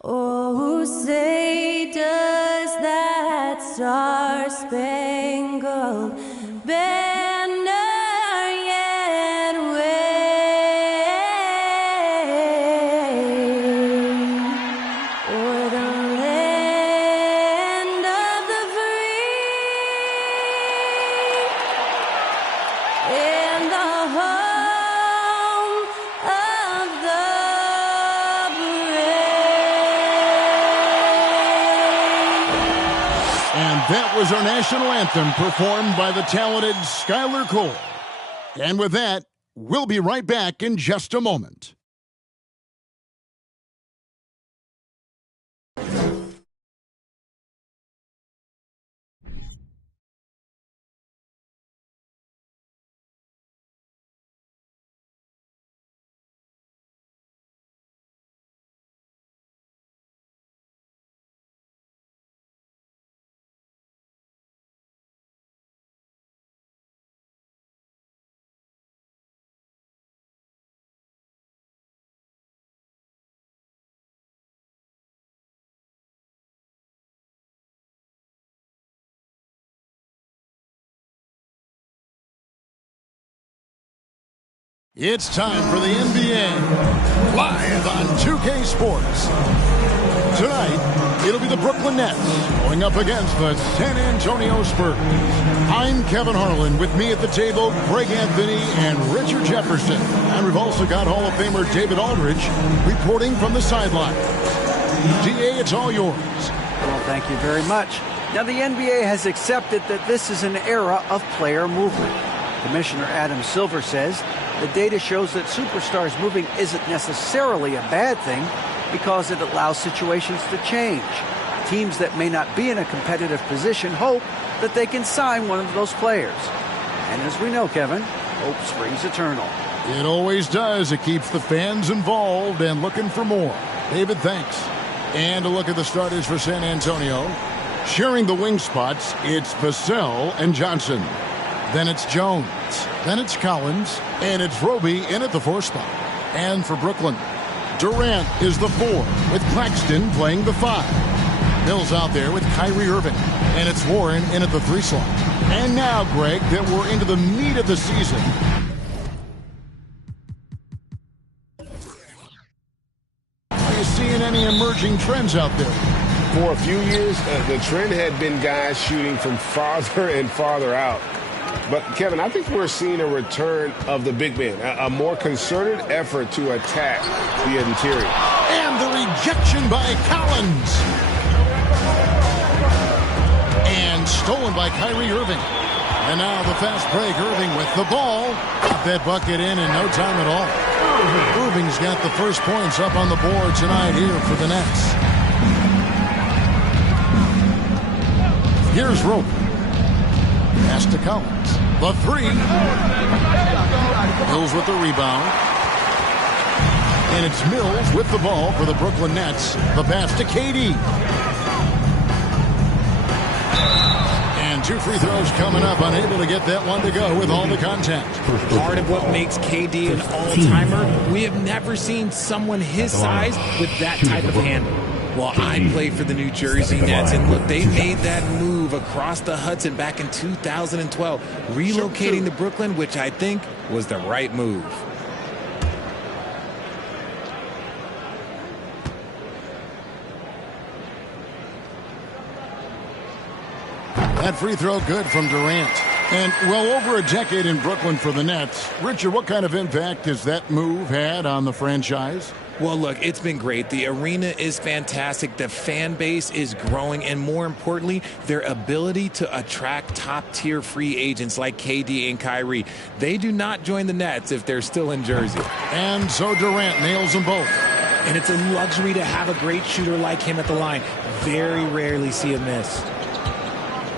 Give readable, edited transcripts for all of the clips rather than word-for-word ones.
Oh, say does that star-spangled banner yet wave o'er the land of the free and the home of the That was our national anthem performed by the talented Skylar Cole. And with that, we'll be right back in just a moment. It's time for the NBA, live on 2K Sports. Tonight, it'll be the Brooklyn Nets going up against the San Antonio Spurs. I'm Kevin Harlan. With me at the table, Greg Anthony and Richard Jefferson. And we've also got Hall of Famer David Aldridge reporting from the sideline. DA, it's all yours. Well, thank you very much. Now, the NBA has accepted that this is an era of player movement. Commissioner Adam Silver says the data shows that superstars moving isn't necessarily a bad thing because it allows situations to change. Teams that may not be in a competitive position hope that they can sign one of those players. And as we know, Kevin, hope springs eternal. It always does. It keeps the fans involved and looking for more. David, thanks. And a look at the starters for San Antonio. Sharing the wing spots, it's Vassell and Johnson. Then it's Jones. Then it's Collins. And it's Roby in at the 4 spot. And for Brooklyn, Durant is the 4, with Claxton playing the 5. Mills out there with Kyrie Irving. And it's Warren in at the 3 slot. And now, Greg, that we're into the meat of the season. Are you seeing any emerging trends out there? For a few years, the trend had been guys shooting from farther and farther out. But, Kevin, I think we're seeing a return of the big man, a more concerted effort to attack the interior. And the rejection by Collins. And stolen by Kyrie Irving. And now the fast break, Irving with the ball. Got that bucket in no time at all. Irving's got the first points up on the board tonight here for the Nets. Here's Rope. Pass to Collins. The 3. Mills with the rebound. And it's Mills with the ball for the Brooklyn Nets. The pass to KD. And 2 free throws coming up. Unable to get that one to go with all the contact. Part of what makes KD an all-timer, we have never seen someone his size with that type of handle. Well, I play for the New Jersey Nets, and look, they made that move across the Hudson back in 2012, relocating to Brooklyn, which I think was the right move. That free throw good from Durant. And well over a decade in Brooklyn for the Nets. Richard, what kind of impact has that move had on the franchise? Well, look, it's been great. The arena is fantastic. The fan base is growing. And more importantly, their ability to attract top-tier free agents like KD and Kyrie. They do not join the Nets if they're still in Jersey. And so Durant nails them both. And it's a luxury to have a great shooter like him at the line. Very rarely see a miss.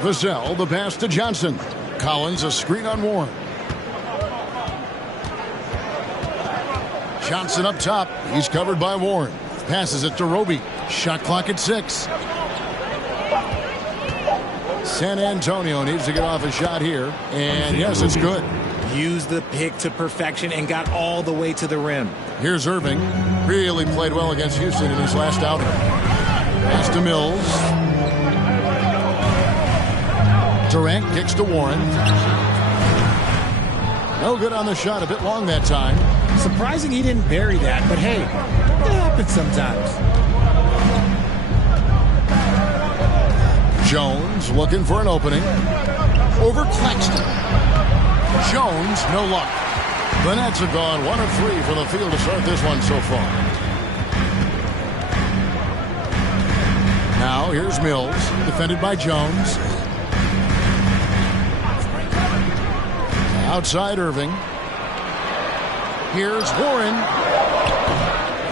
Vassell, the pass to Johnson. Collins, a screen on Warren. Johnson up top. He's covered by Warren. Passes it to Roby. Shot clock at 6. San Antonio needs to get off a shot here. And yes, it's good. Used the pick to perfection and got all the way to the rim. Here's Irving. Really played well against Houston in his last outing. Pass to Mills. Durant kicks to Warren. No good on the shot. A bit long that time. Surprising he didn't bury that, but hey, it happens sometimes. Jones looking for an opening. Over Claxton. Jones, no luck. The Nets have gone 1 of 3 for the field to start this one so far. Now here's Mills, defended by Jones. Outside Irving. Here's Warren.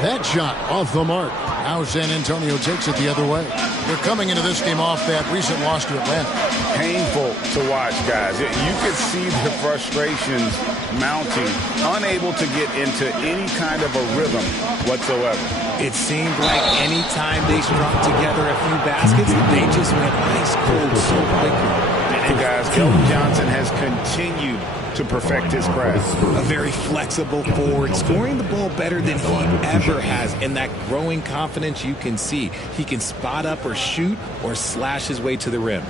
That shot off the mark. Now San Antonio takes it the other way. They're coming into this game off that recent loss to Atlanta. Painful to watch, guys. You can see the frustrations mounting, unable to get into any kind of a rhythm whatsoever. It seemed like any time they strung together a few baskets, they just went ice cold so quickly. And guys, Keldon Johnson has continued to perfect his craft. A very flexible forward, scoring the ball better than he ever has, and that growing confidence you can see. He can spot up or shoot or slash his way to the rim.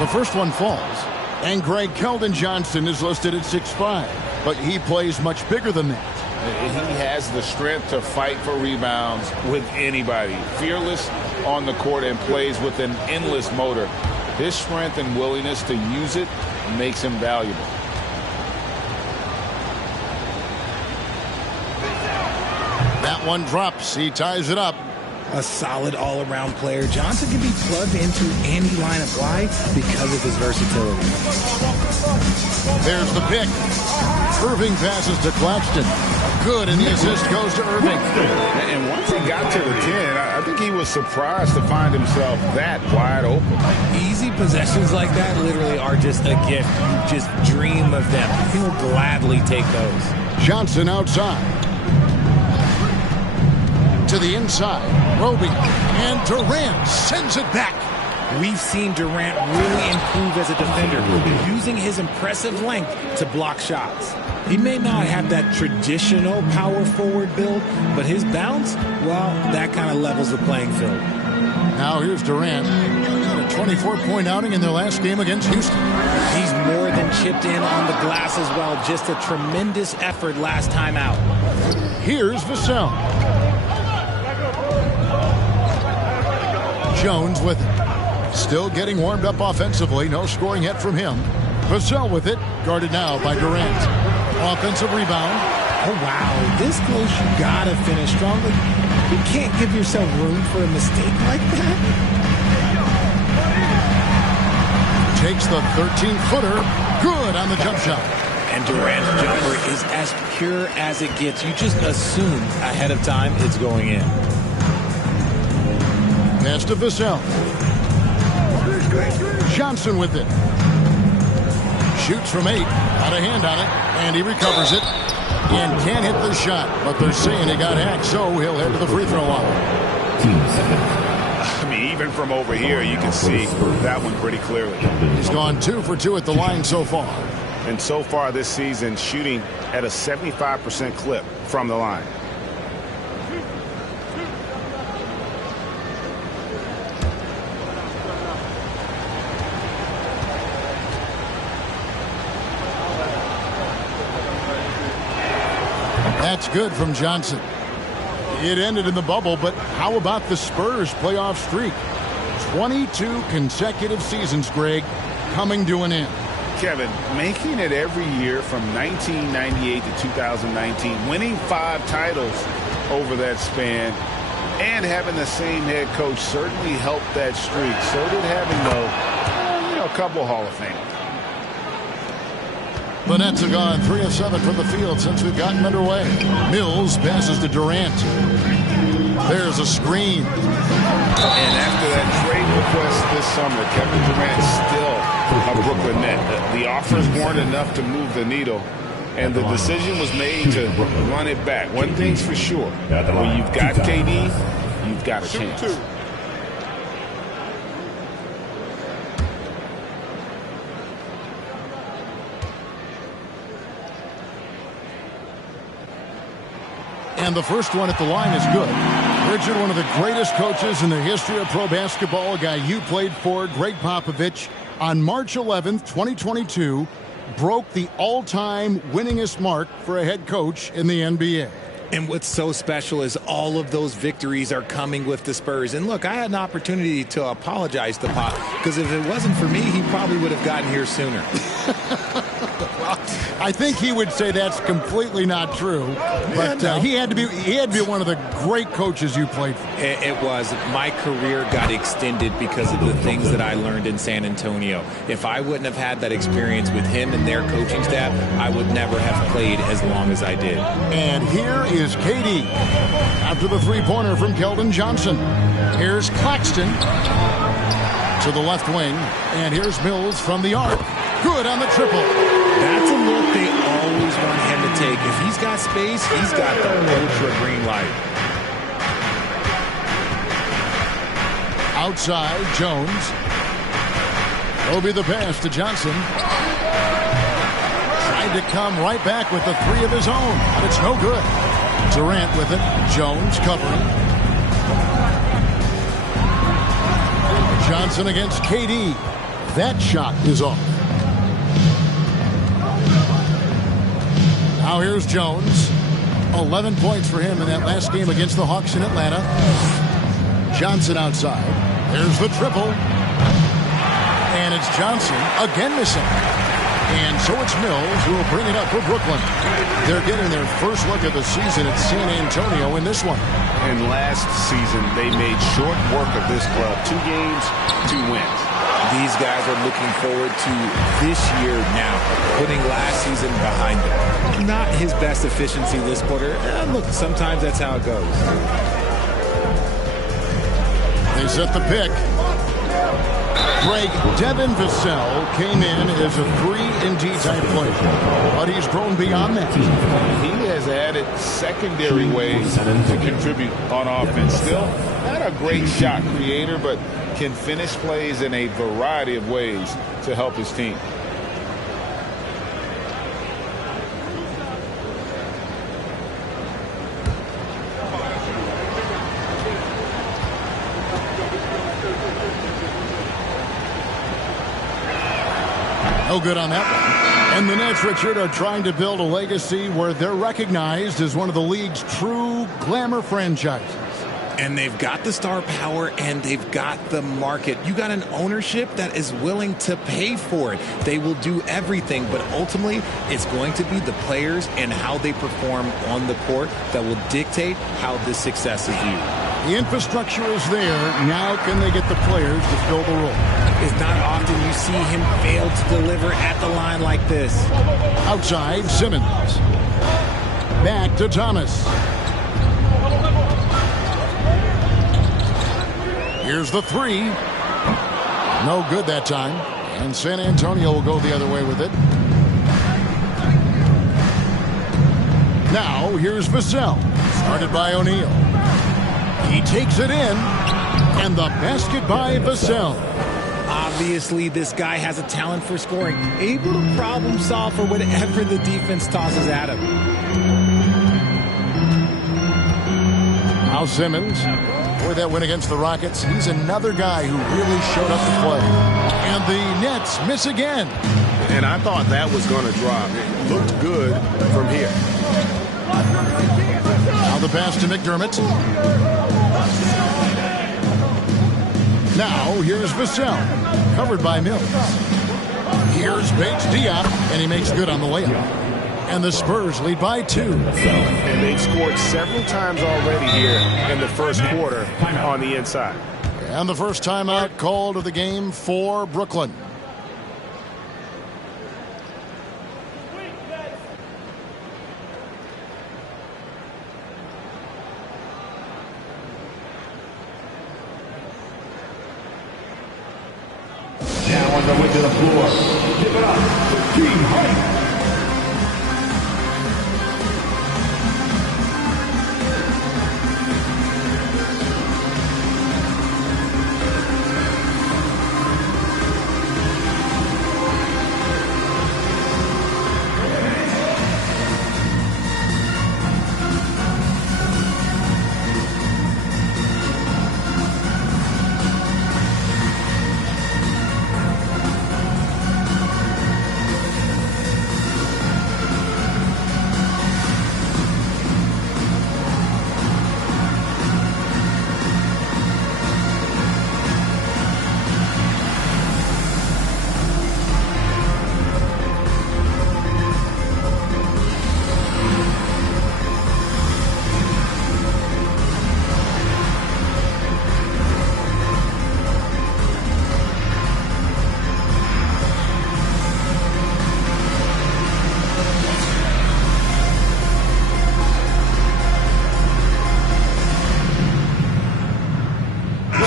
The first one falls, and Greg Keldon Johnson is listed at 6'5", but he plays much bigger than that. He has the strength to fight for rebounds with anybody. Fearless on the court and plays with an endless motor. His strength and willingness to use it makes him valuable. That one drops. He ties it up. A solid all-around player. Johnson can be plugged into any line of play because of his versatility. There's the pick. Irving passes to Claxton. Good, and the assist goes to Irving. And once he got to the 10, I think he was surprised to find himself that wide open. Easy possessions like that literally are just a gift. You just dream of them. He'll gladly take those. Johnson outside. To the inside. Roby. And Durant sends it back. We've seen Durant really improve as a defender, using his impressive length to block shots. He may not have that traditional power forward build, but his bounce, well, that kind of levels the playing field. Now here's Durant. A 24-point outing in their last game against Houston. He's more than chipped in on the glass as well. Just a tremendous effort last time out. Here's Vassell. Jones with it. Still getting warmed up offensively. No scoring yet from him. Vassell with it. Guarded now by Durant. Offensive rebound. Oh, wow. This close, you got to finish strongly. You can't give yourself room for a mistake like that. Takes the 13-footer. Good on the jump shot. And Durant's jumper is as pure as it gets. You just assume ahead of time it's going in. Pass to Vassell. Johnson with it. Shoots from 8. Got a hand on it. And he recovers it. And can't hit the shot. But they're saying he got hacked, so he'll head to the free throw line. I mean, even from over here, you can see that one pretty clearly. He's gone 2 for 2 at the line so far. And so far this season, shooting at a 75% clip from the line. That's good from Johnson. It ended in the bubble, but how about the Spurs playoff streak? 22 consecutive seasons, Greg, coming to an end. Kevin, making it every year from 1998 to 2019, winning 5 titles over that span, and having the same head coach certainly helped that streak. So did having, a couple Hall of Famers. The Nets have gone 3 of 7 from the field since we've gotten underway. Mills passes to Durant. There's a screen. And after that trade request this summer, Kevin Durant still a Brooklyn Net. The offers weren't enough to move the needle, and the decision was made to run it back. One thing's for sure, when you've got KD, you've got a chance. And the first one at the line is good. Richard, one of the greatest coaches in the history of pro basketball, a guy you played for, Greg Popovich, on March 11th, 2022, broke the all-time winningest mark for a head coach in the NBA. And what's so special is all of those victories are coming with the Spurs. And look, I had an opportunity to apologize to Pop, because if it wasn't for me, he probably would have gotten here sooner. Well, I think he would say that's completely not true. But he had to be one of the great coaches you played for. It was. My career got extended because of the things that I learned in San Antonio. If I wouldn't have had that experience with him and their coaching staff, I would never have played as long as I did. And here is KD after the three-pointer from Keldon Johnson. Here's Claxton to the left wing, and here's Mills from the arc. Good on the triple. That's a look they always want him to take. If he's got space, he's got the ultra green light. Outside, Jones. Will be the pass to Johnson. Tried to come right back with the three of his own, but it's no good. Durant with it. Jones covering. Johnson against KD. That shot is off. Now here's Jones. 11 points for him in that last game against the Hawks in Atlanta. Johnson outside. There's the triple. And it's Johnson again missing. And so it's Mills who will bring it up for Brooklyn. They're getting their first look at the season at San Antonio in this one. And last season, they made short work of this club. 2 games, 2 wins. These guys are looking forward to this year now, putting last season behind them. Not his best efficiency this quarter. Look, sometimes that's how it goes. They set the pick. Greg, Devin Vassell came in as a 3-and-D type player, but he's grown beyond that. He has added secondary ways to contribute on offense. Still not a great shot creator, but can finish plays in a variety of ways to help his team. No good on that one. And the Nets, Richard, are trying to build a legacy where they're recognized as one of the league's true glamour franchises. And they've got the star power and they've got the market. You got an ownership that is willing to pay for it. They will do everything, but ultimately it's going to be the players and how they perform on the court that will dictate how this success is viewed. The infrastructure is there. Now can they get the players to fill the role? It's not often you see him fail to deliver at the line like this. Outside, Simmons. Back to Thomas. Here's the three. No good that time. And San Antonio will go the other way with it. Now, here's Vassell. Started by O'Neal. He takes it in. And the basket by Vassell. Obviously, this guy has a talent for scoring. Able to problem solve for whatever the defense tosses at him. Now Simmons. For that win against the Rockets, he's another guy who really showed up to play. And the Nets miss again. And I thought that was going to drop. It looked good from here. Now the pass to McDermott. Now here's Vassell, covered by Mills. Here's Bates Diop, and he makes good on the layup. And the Spurs lead by 2. And they've scored several times already here in the first quarter on the inside. And the first timeout called of the game for Brooklyn. Now on the way to the floor. Give it up for Team Hype.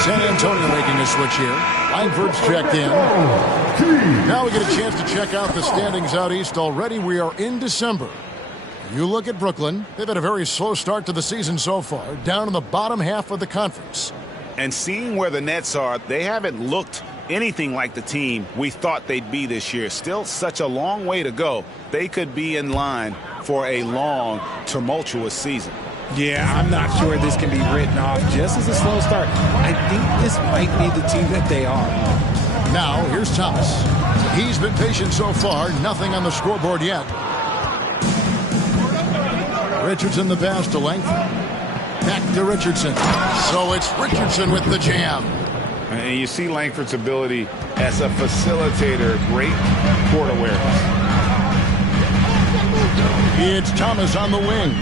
San Antonio making a switch here. Langford's checked in. Now we get a chance to check out the standings out east already. We are in December. You look at Brooklyn. They've had a very slow start to the season so far, down in the bottom half of the conference. And seeing where the Nets are, they haven't looked anything like the team we thought they'd be this year. Still such a long way to go. They could be in line for a long, tumultuous season. Yeah, I'm not sure this can be written off just as a slow start. I think this might be the team that they are. Now, here's Thomas. He's been patient so far. Nothing on the scoreboard yet. Richardson the pass to Langford. Back to Richardson. So it's Richardson with the jam. And you see Langford's ability as a facilitator. Great court awareness. It's Thomas on the wing.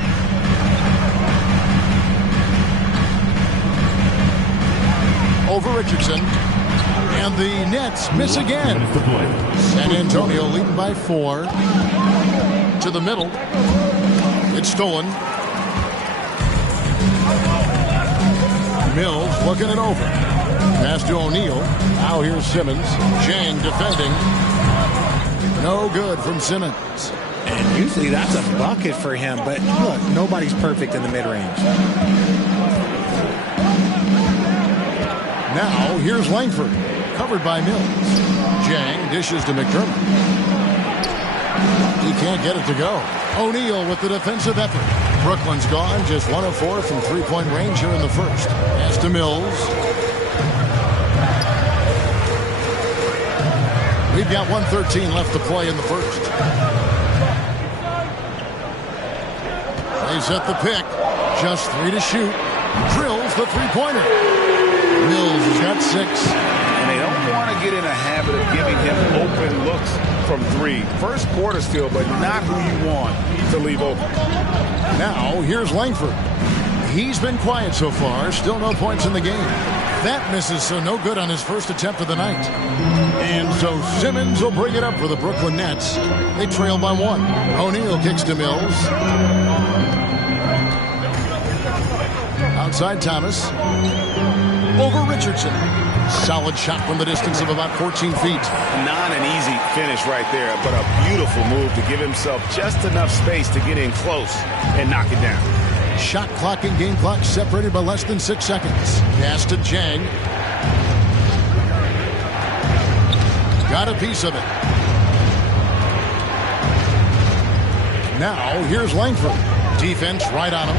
Over Richardson. And the Nets miss again. San Antonio leading by 4. To the middle. It's stolen. Mills looking it over. Pass to O'Neal. Now here's Simmons. Jang defending. No good from Simmons. And usually that's a bucket for him, but look, nobody's perfect in the mid-range. Now here's Langford. Covered by Mills. Jang dishes to McDermott. He can't get it to go. O'Neal with the defensive effort. Brooklyn's gone. Just 1 of 4 from three-point range here in the first. Pass to Mills. We've got 1:13 left to play in the first. They set the pick. Just 3 to shoot. Drills the three-pointer. Mills has got 6. And they don't want to get in a habit of giving him open looks from 3. First quarter still, but not who you want to leave open. Now, here's Langford. He's been quiet so far. Still no points in the game. That misses, so no good on his first attempt of the night. And so Simmons will bring it up for the Brooklyn Nets. They trail by 1. O'Neal kicks to Mills. Outside Thomas. Over Richardson. Solid shot from the distance of about 14 feet. Not an easy finish right there, but a beautiful move to give himself just enough space to get in close and knock it down. Shot clock and game clock separated by less than 6 seconds. Pass to Jang. Got a piece of it. Now, here's Langford. Defense right on him.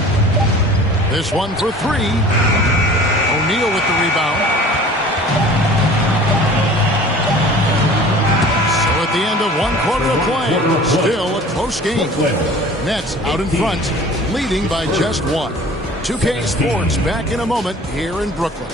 This one for 3. O'Neal with the rebound. So at the end of 1 quarter of play, still a close game. Nets out in front, leading by just 1. 2K Sports back in a moment here in Brooklyn.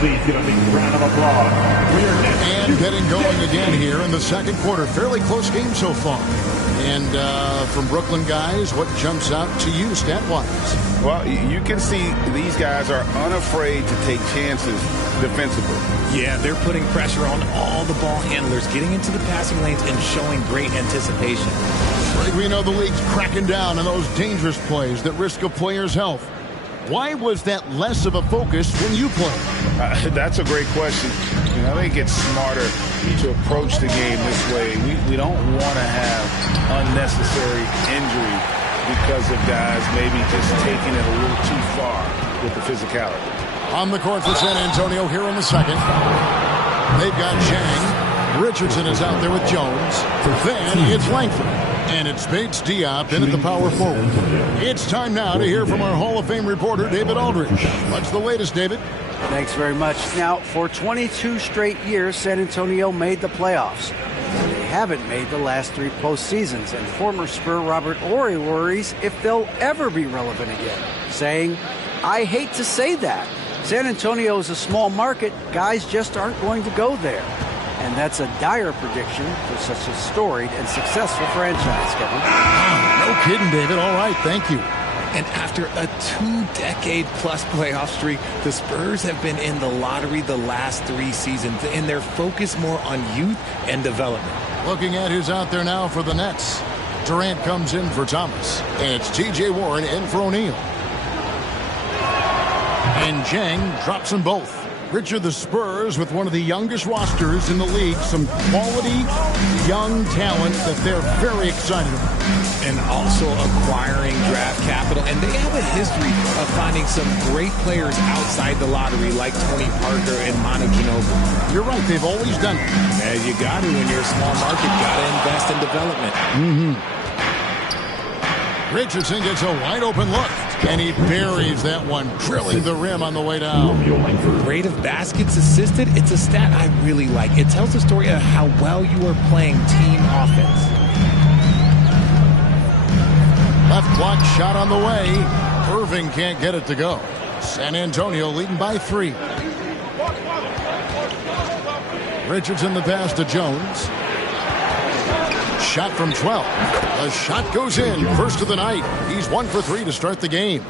Please give a big round of applause for your Nets. And getting going again here in the second quarter. Fairly close game so far. And from Brooklyn guys, what jumps out to you stat-wise? Well, you can see these guys are unafraid to take chances defensively. Yeah, they're putting pressure on all the ball handlers, getting into the passing lanes and showing great anticipation. Right, we know the league's cracking down on those dangerous plays that risk a player's health. Why was that less of a focus when you played? That's a great question. I think it's smarter to approach the game this way. We don't want to have unnecessary injury because of guys maybe just taking it a little too far with the physicality. On the court for San Antonio here in the second. They've got Jang. Richardson is out there with Jones. Then it's Langford. And it's Bates Diop in at the power forward. It's time now to hear from our Hall of Fame reporter, David Aldridge. What's the latest, David? Thanks very much. Now, for 22 straight years, San Antonio made the playoffs. They haven't made the last 3 postseasons, and former Spur Robert Horry worries if they'll ever be relevant again, saying, "I hate to say that. San Antonio is a small market. Guys just aren't going to go there." And that's a dire prediction for such a storied and successful franchise, Kevin. No kidding, David. All right, thank you. And after a 2-decade-plus playoff streak, the Spurs have been in the lottery the last 3 seasons, and they're focused more on youth and development. Looking at who's out there now for the Nets. Durant comes in for Thomas, and it's T.J. Warren in for O'Neal. And Jang drops them both. Richard, the Spurs with one of the youngest rosters in the league, some quality young talent that they're very excited about. And also acquiring draft capital, and they have a history of finding some great players outside the lottery like Tony Parker and Manu Ginobili. You're right, they've always done it. And you got to, when you're a small market, got to invest in development. Richardson gets a wide open look, and he buries that one, drilling the rim on the way down. Rate of baskets assisted, it's a stat I really like. It tells the story of how well you are playing team offense. Left block shot on the way. Irving can't get it to go. San Antonio leading by 3. Richardson the pass to Jones. Shot from 12. The shot goes in. First of the night. He's 1 for 3 to start the game.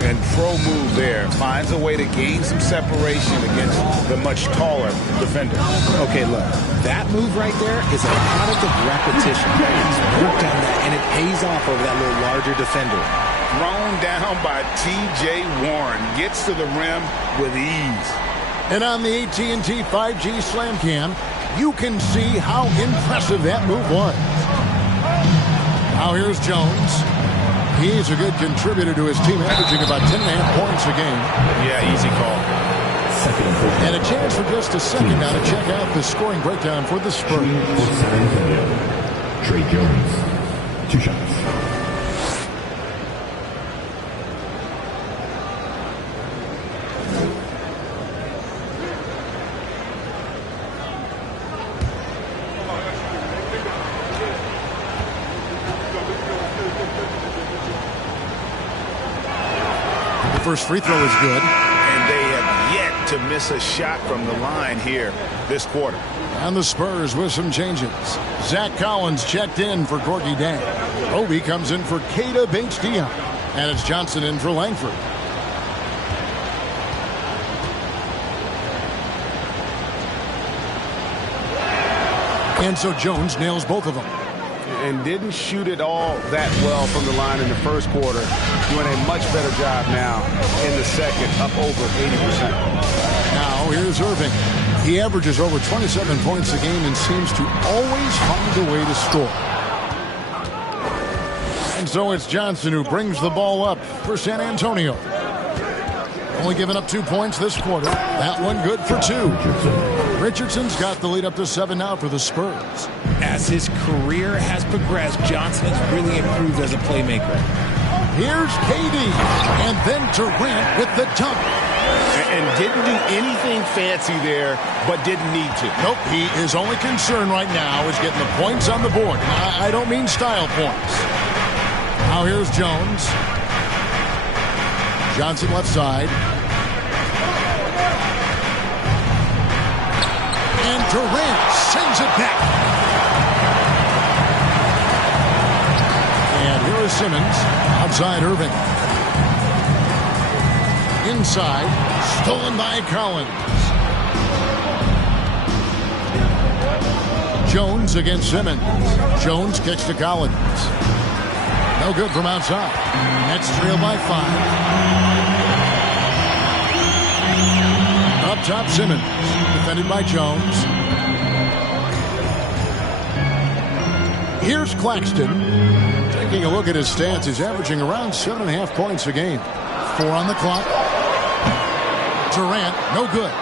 And pro move there. Finds a way to gain some separation against the much taller defender. Okay, look. That move right there is a product of repetition. He's worked on that, and it pays off over that little larger defender. Thrown down by T.J. Warren. Gets to the rim with ease. And on the AT&T 5G Slam Cam, you can see how impressive that move was. Now here's Jones. He's a good contributor to his team, averaging about 10.5 points a game. Yeah, easy call. And a chance for just a second now to check out the scoring breakdown for the Spurs. Trey Jones, 2 shots. First free throw is good. And they have yet to miss a shot from the line here this quarter. And the Spurs with some changes. Zach Collins checked in for Gorgie Dang. Roby comes in for Keita Bates-Diop. And it's Johnson in for Langford. And so Jones nails both of them. And didn't shoot it all that well from the line in the first quarter. Doing a much better job now in the second, up over 80%. Now here's Irving. He averages over 27 points a game and seems to always find a way to score. And so it's Johnson who brings the ball up for San Antonio. Only giving up 2 points this quarter. That one good for 2. Richardson's got the lead up to 7 now for the Spurs. As his career has progressed, Johnson has really improved as a playmaker. Here's KD, and then Durant with the dunk. And didn't do anything fancy there, but didn't need to. Nope, his only concern right now is getting the points on the board. I don't mean style points. Now here's Jones. Johnson left side. And Durant sends it back. And here is Simmons outside Irving. Inside, stolen by Collins. Jones against Simmons. Jones kicks to Collins. No good from outside. Nets trail by 5. Up top, Simmons. Defended by Jones. Here's Claxton. Taking a look at his stats, he's averaging around 7.5 points a game. 4 on the clock. Durant, no good.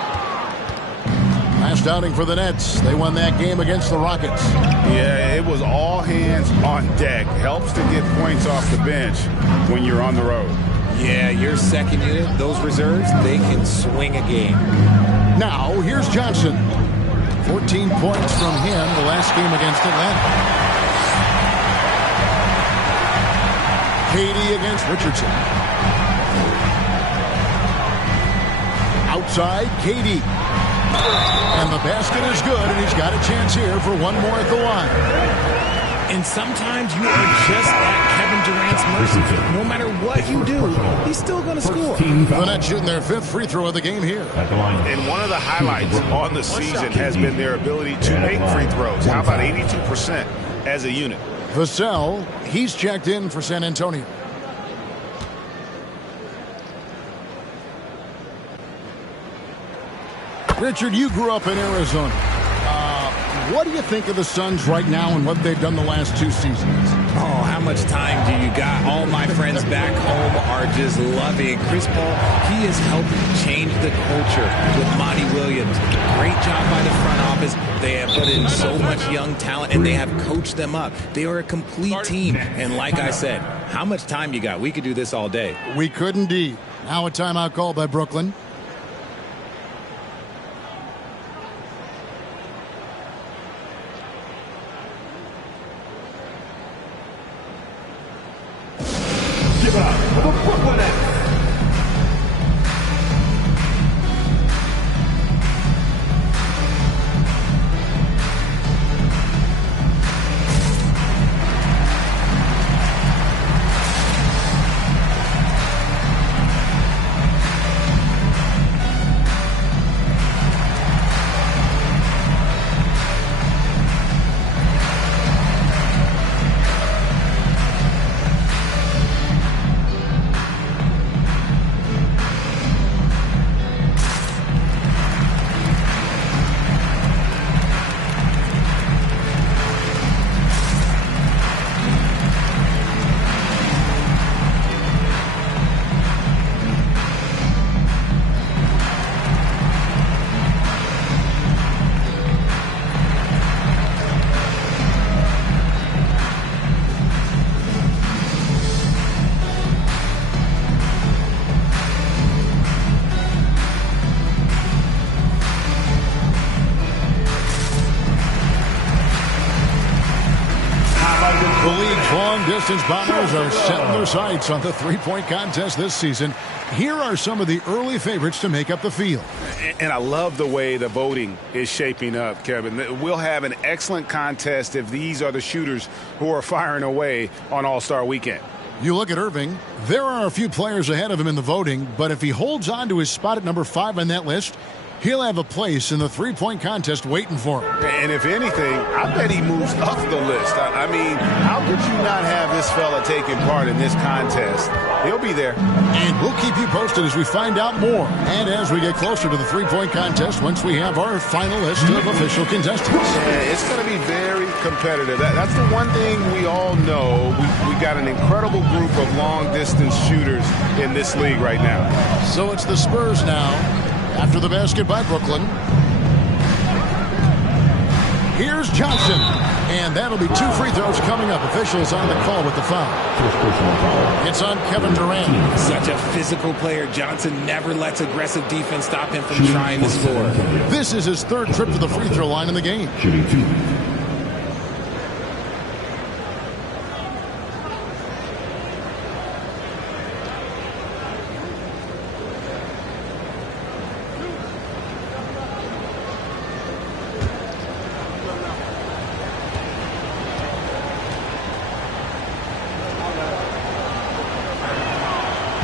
Last outing for the Nets. They won that game against the Rockets. Yeah, it was all hands on deck. Helps to get points off the bench when you're on the road. Yeah, your second unit, those reserves, they can swing a game. Now, here's Johnson. 14 points from him the last game against Atlanta. KD against Richardson. Outside, KD. And the basket is good, and he's got a chance here for one more at the line. And sometimes you are just at Kevin Durant's mercy. No matter what you do, he's still going to score. The Nets shooting their 5th free throw of the game here. And one of the highlights on the season has been their ability to make free throws. How about 82% as a unit? Vassell, he's checked in for San Antonio. Richard, you grew up in Arizona. What do you think of the Suns right now and what they've done the last 2 seasons? Oh, how much time do you got? All my friends back home are just loving Chris Paul. He has helped change the culture with Monty Williams. Great job by the front office. They have put in so much young talent, and they have coached them up. They are a complete team. And like I said, how much time you got? We could do this all day. We could indeed. Now a timeout call by Brooklyn. Give it up for the Brooklyn Nets. The league's long-distance bombers are setting their sights on the three-point contest this season. Here are some of the early favorites to make up the field. And I love the way the voting is shaping up, Kevin. We'll have an excellent contest if these are the shooters who are firing away on All-Star Weekend. You look at Irving, there are a few players ahead of him in the voting, but if he holds on to his spot at number 5 on that list, he'll have a place in the three-point contest waiting for him. And if anything, I bet he moves up the list. I mean, how could you not have this fella taking part in this contest? He'll be there. And we'll keep you posted as we find out more. And as we get closer to the three-point contest, once we have our final list of official contestants. Yeah, it's going to be very competitive. That's the one thing we all know. We got an incredible group of long-distance shooters in this league right now. So it's the Spurs now. After the basket by Brooklyn. Here's Johnson. And that'll be 2 free throws coming up. Officials on the call with the foul. It's on Kevin Durant. Such a physical player. Johnson never lets aggressive defense stop him from trying to score. This is his 3rd trip to the free throw line in the game. Shooting 2.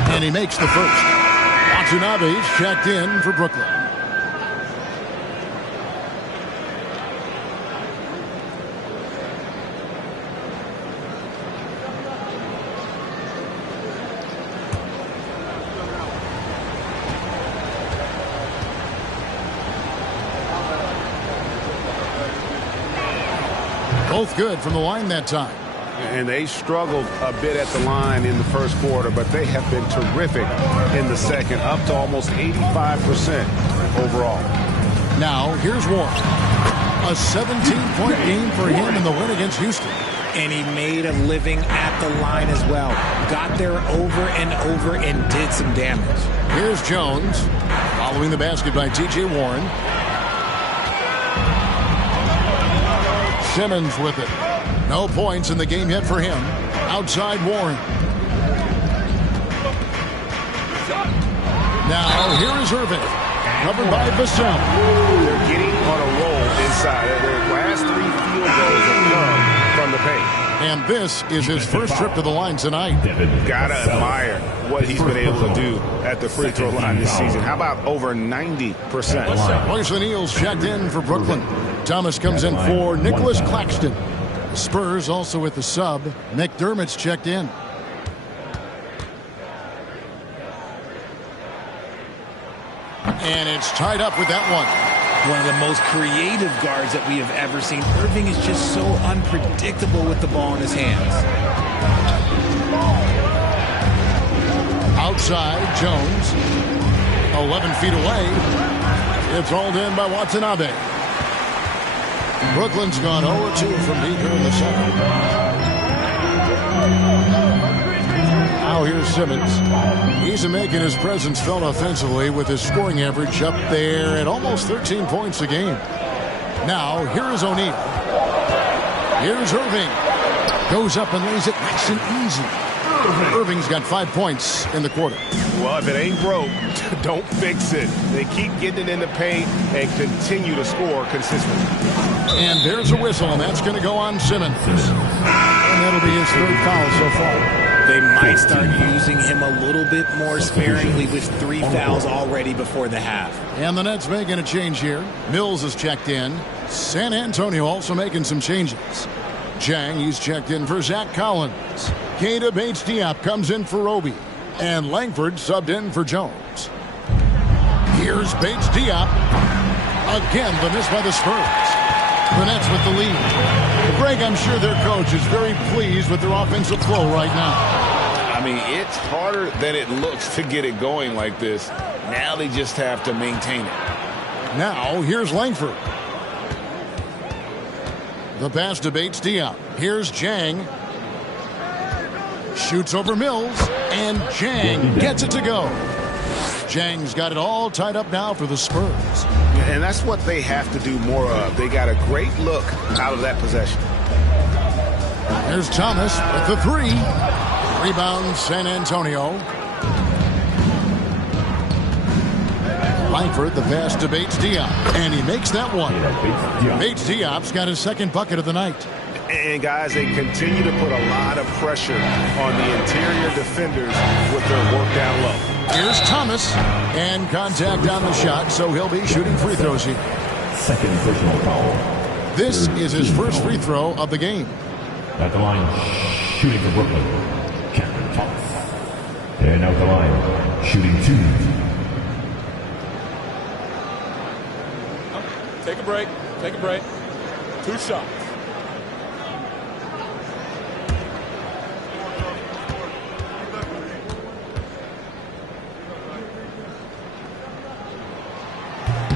And he makes the first. Watanabe's checked in for Brooklyn. Both good from the line that time. And they struggled a bit at the line in the first quarter, but they have been terrific in the second, up to almost 85% overall. Now, here's Warren. A 17-point game for him in the win against Houston. And he made a living at the line as well. Got there over and over and did some damage. Here's Jones. Following the basket by T.J. Warren. Simmons with it. No points in the game yet for him. Outside Warren. Now, here is Irving. Covered by Vassell. They're getting on a roll inside. Their last 3 field goals have come from the paint. this is his first trip to the line tonight. Gotta admire what he's been able to do at the free throw line this season. How about over 90%? Royce O'Neal's checked in for Brooklyn. Thomas comes in for Nicholas Claxton. The Spurs also with the sub. McDermott's checked in. And it's tied up with that one. One of the most creative guards that we have ever seen. Irving is just so unpredictable with the ball in his hands. Outside, Jones. 11 feet away. It's hauled in by Watanabe. Brooklyn's gone 0-2 from deep here in the second. Now here's Simmons. He's making his presence felt offensively with his scoring average up there at almost 13 points a game. Now here is O'Neal. Here's Irving. Goes up and lays it nice and easy. Irving's got 5 points in the quarter. Well, if it ain't broke, don't fix it. They keep getting it in the paint and continue to score consistently. And there's a whistle, and that's going to go on Simmons. And that'll be his third foul so far. They might start using him a little bit more sparingly with 3 fouls already before the half. And the Nets making a change here. Mills is checked in. San Antonio also making some changes. Jang, he's checked in for Zach Collins. Keita Bates-Diop comes in for Roby. And Langford subbed in for Jones. Here's Bates-Diop. Again, the miss by the Spurs. The Nets with the lead. Greg, I'm sure their coach is very pleased with their offensive flow right now. I mean, it's harder than it looks to get it going like this. Now they just have to maintain it. Now, here's Langford. The pass to Bates-Diop. Here's Jang. Shoots over Mills. And Jang gets it to go. Jang's got it all tied up now for the Spurs. And that's what they have to do more of. They got a great look out of that possession. There's Thomas with the three. Rebound San Antonio. Langford, the pass to Bates-Diop. And he makes that one. Bates-Diop's got his second bucket of the night. And, guys, they continue to put a lot of pressure on the interior defenders with their work down low. Here's Thomas. And contact on the shot, so he'll be shooting free throws here. Second personal foul. This is his first free throw of the game. At the line, shooting for Brooklyn, Cameron Thomas. And out the line, shooting 2. Take a break. Take a break. 2 shots.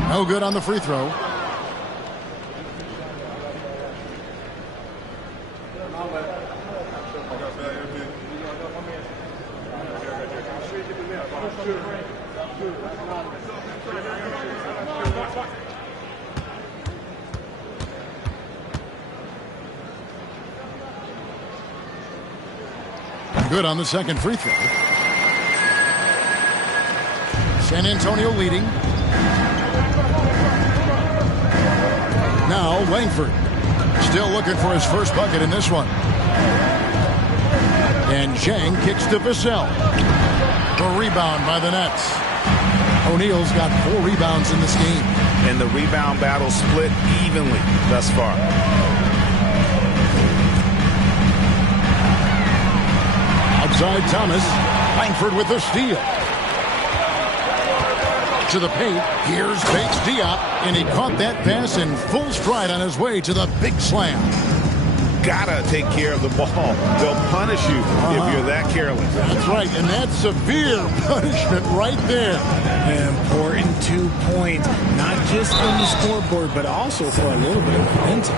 No good on the free throw. Good on the second free throw. San Antonio leading. Now Langford still looking for his first bucket in this one. And Jang kicks to Vassell. A rebound by the Nets. O'Neal's got 4 rebounds in this game. And the rebound battle split evenly thus far. Outside Thomas. Langford with the steal. To the paint. Here's Bates-Diop. And he caught that pass in full stride on his way to the big slam. Gotta take care of the ball. They'll punish you if you're that careless. That's right, and that's severe punishment right there. An important 2 points, not just on the scoreboard, but also for a little bit of momentum.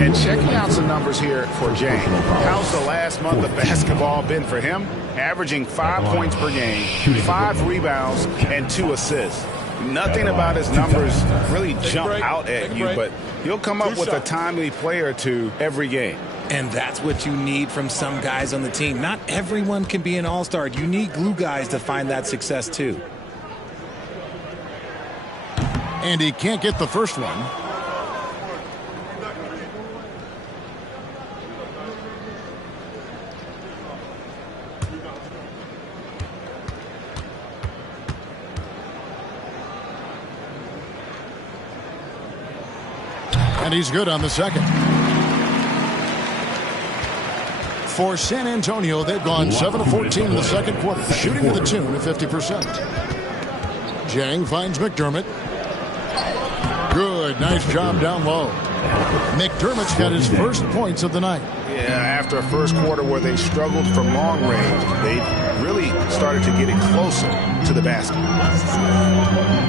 And checking out some numbers here for Jang. How's the last month of basketball been for him? Averaging 5 points per game, 5 rebounds, and 2 assists. Nothing about his numbers really jump out at you, but he'll come up with a timely play or two every game. And that's what you need from some guys on the team. Not everyone can be an all-star. You need glue guys to find that success too. And he can't get the first one. And he's good on the second. For San Antonio, they've gone 7 of 14 in the second quarter, shooting to the tune of 50%. Jang finds McDermott. Good, nice job down low. McDermott's got his first points of the night. Yeah, after a first quarter where they struggled from long range, they really started to get it closer to the basket.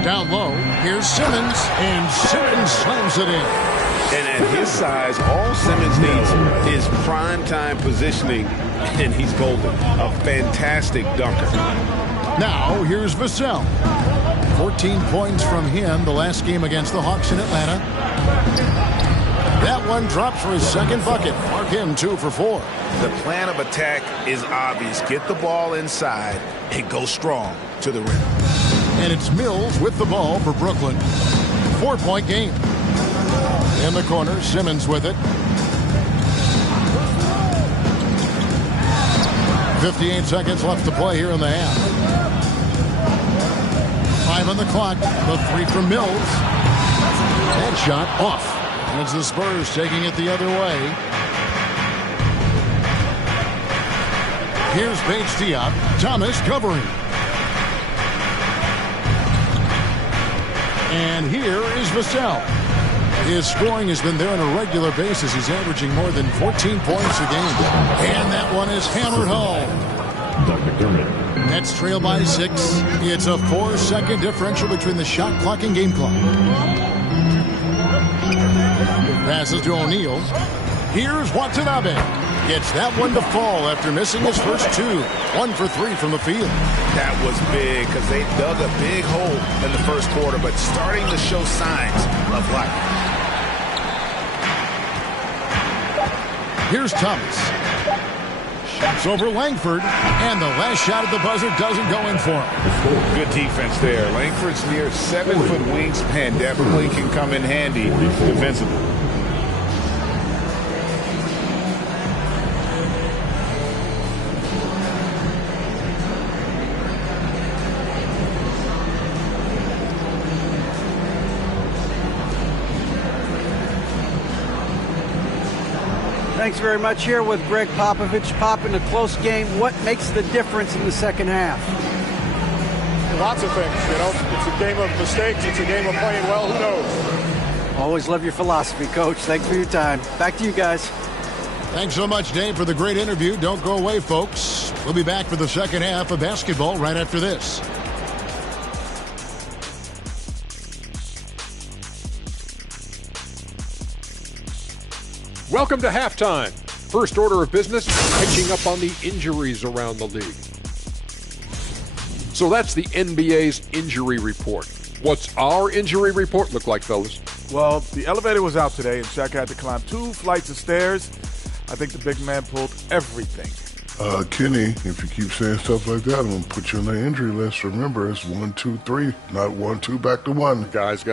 Down low, here's Simmons, and Simmons slams it in. And at his size, all Simmons needs is prime-time positioning, and he's golden. A fantastic dunker. Now, here's Vassell. 14 points from him the last game against the Hawks in Atlanta. That one drops for his second bucket. Mark him 2 for 4. The plan of attack is obvious. Get the ball inside and go strong to the rim. And it's Mills with the ball for Brooklyn. 4-point game. In the corner, Simmons with it. 58 seconds left to play here in the half. 5 on the clock. The 3 from Mills. That shot off. And it's the Spurs taking it the other way. Here's Bates-Diop. Thomas covering. And here is Vassell. His scoring has been there on a regular basis. He's averaging more than 14 points a game. And that one is hammered home. Nets trail by 6. It's a 4-second differential between the shot clock and game clock. Passes to O'Neal. Here's Watanabe. Gets that one to fall after missing his first 2. 1 for 3 from the field. That was big because they dug a big hole in the first quarter, but starting to show signs of life. Here's Thomas. Shoots over Langford, and the last shot at the buzzer doesn't go in for him. Good defense there. Langford's near 7-foot wingspan. Definitely can come in handy defensively. Thanks very much. Here with Greg Popovich. Pop, in a close game, what makes the difference in the second half? Lots of things, you know. It's a game of mistakes. It's a game of playing well. Who knows? Always love your philosophy, Coach. Thanks for your time. Back to you guys. Thanks so much, Dave, for the great interview. Don't go away, folks. We'll be back for the second half of basketball right after this. Welcome to halftime. First order of business, catching up on the injuries around the league. So that's the NBA's injury report. What's our injury report look like, fellas? Well, the elevator was out today, and Shaq had to climb 2 flights of stairs. I think the big man pulled everything. Kenny, if you keep saying stuff like that, I'm going to put you on the injury list. Remember, it's 1, 2, 3, not 1, 2, back to 1. Guys,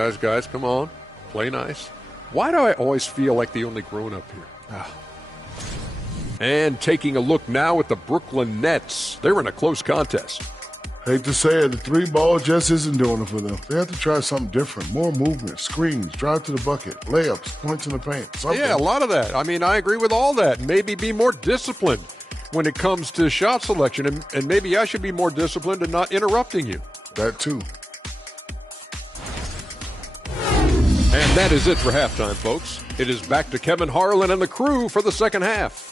come on. Play nice. Why do I always feel like the only grown-up here? And taking a look now at the Brooklyn Nets. They're in a close contest. Hate to say it, the 3-ball just isn't doing it for them. They have to try something different. More movement, screens, drive to the bucket, layups, points in the paint. Something. Yeah, a lot of that. I mean, I agree with all that. Maybe be more disciplined when it comes to shot selection. And maybe I should be more disciplined and not interrupting you. That too. And that is it for halftime, folks. It is back to Kevin Harlan and the crew for the second half.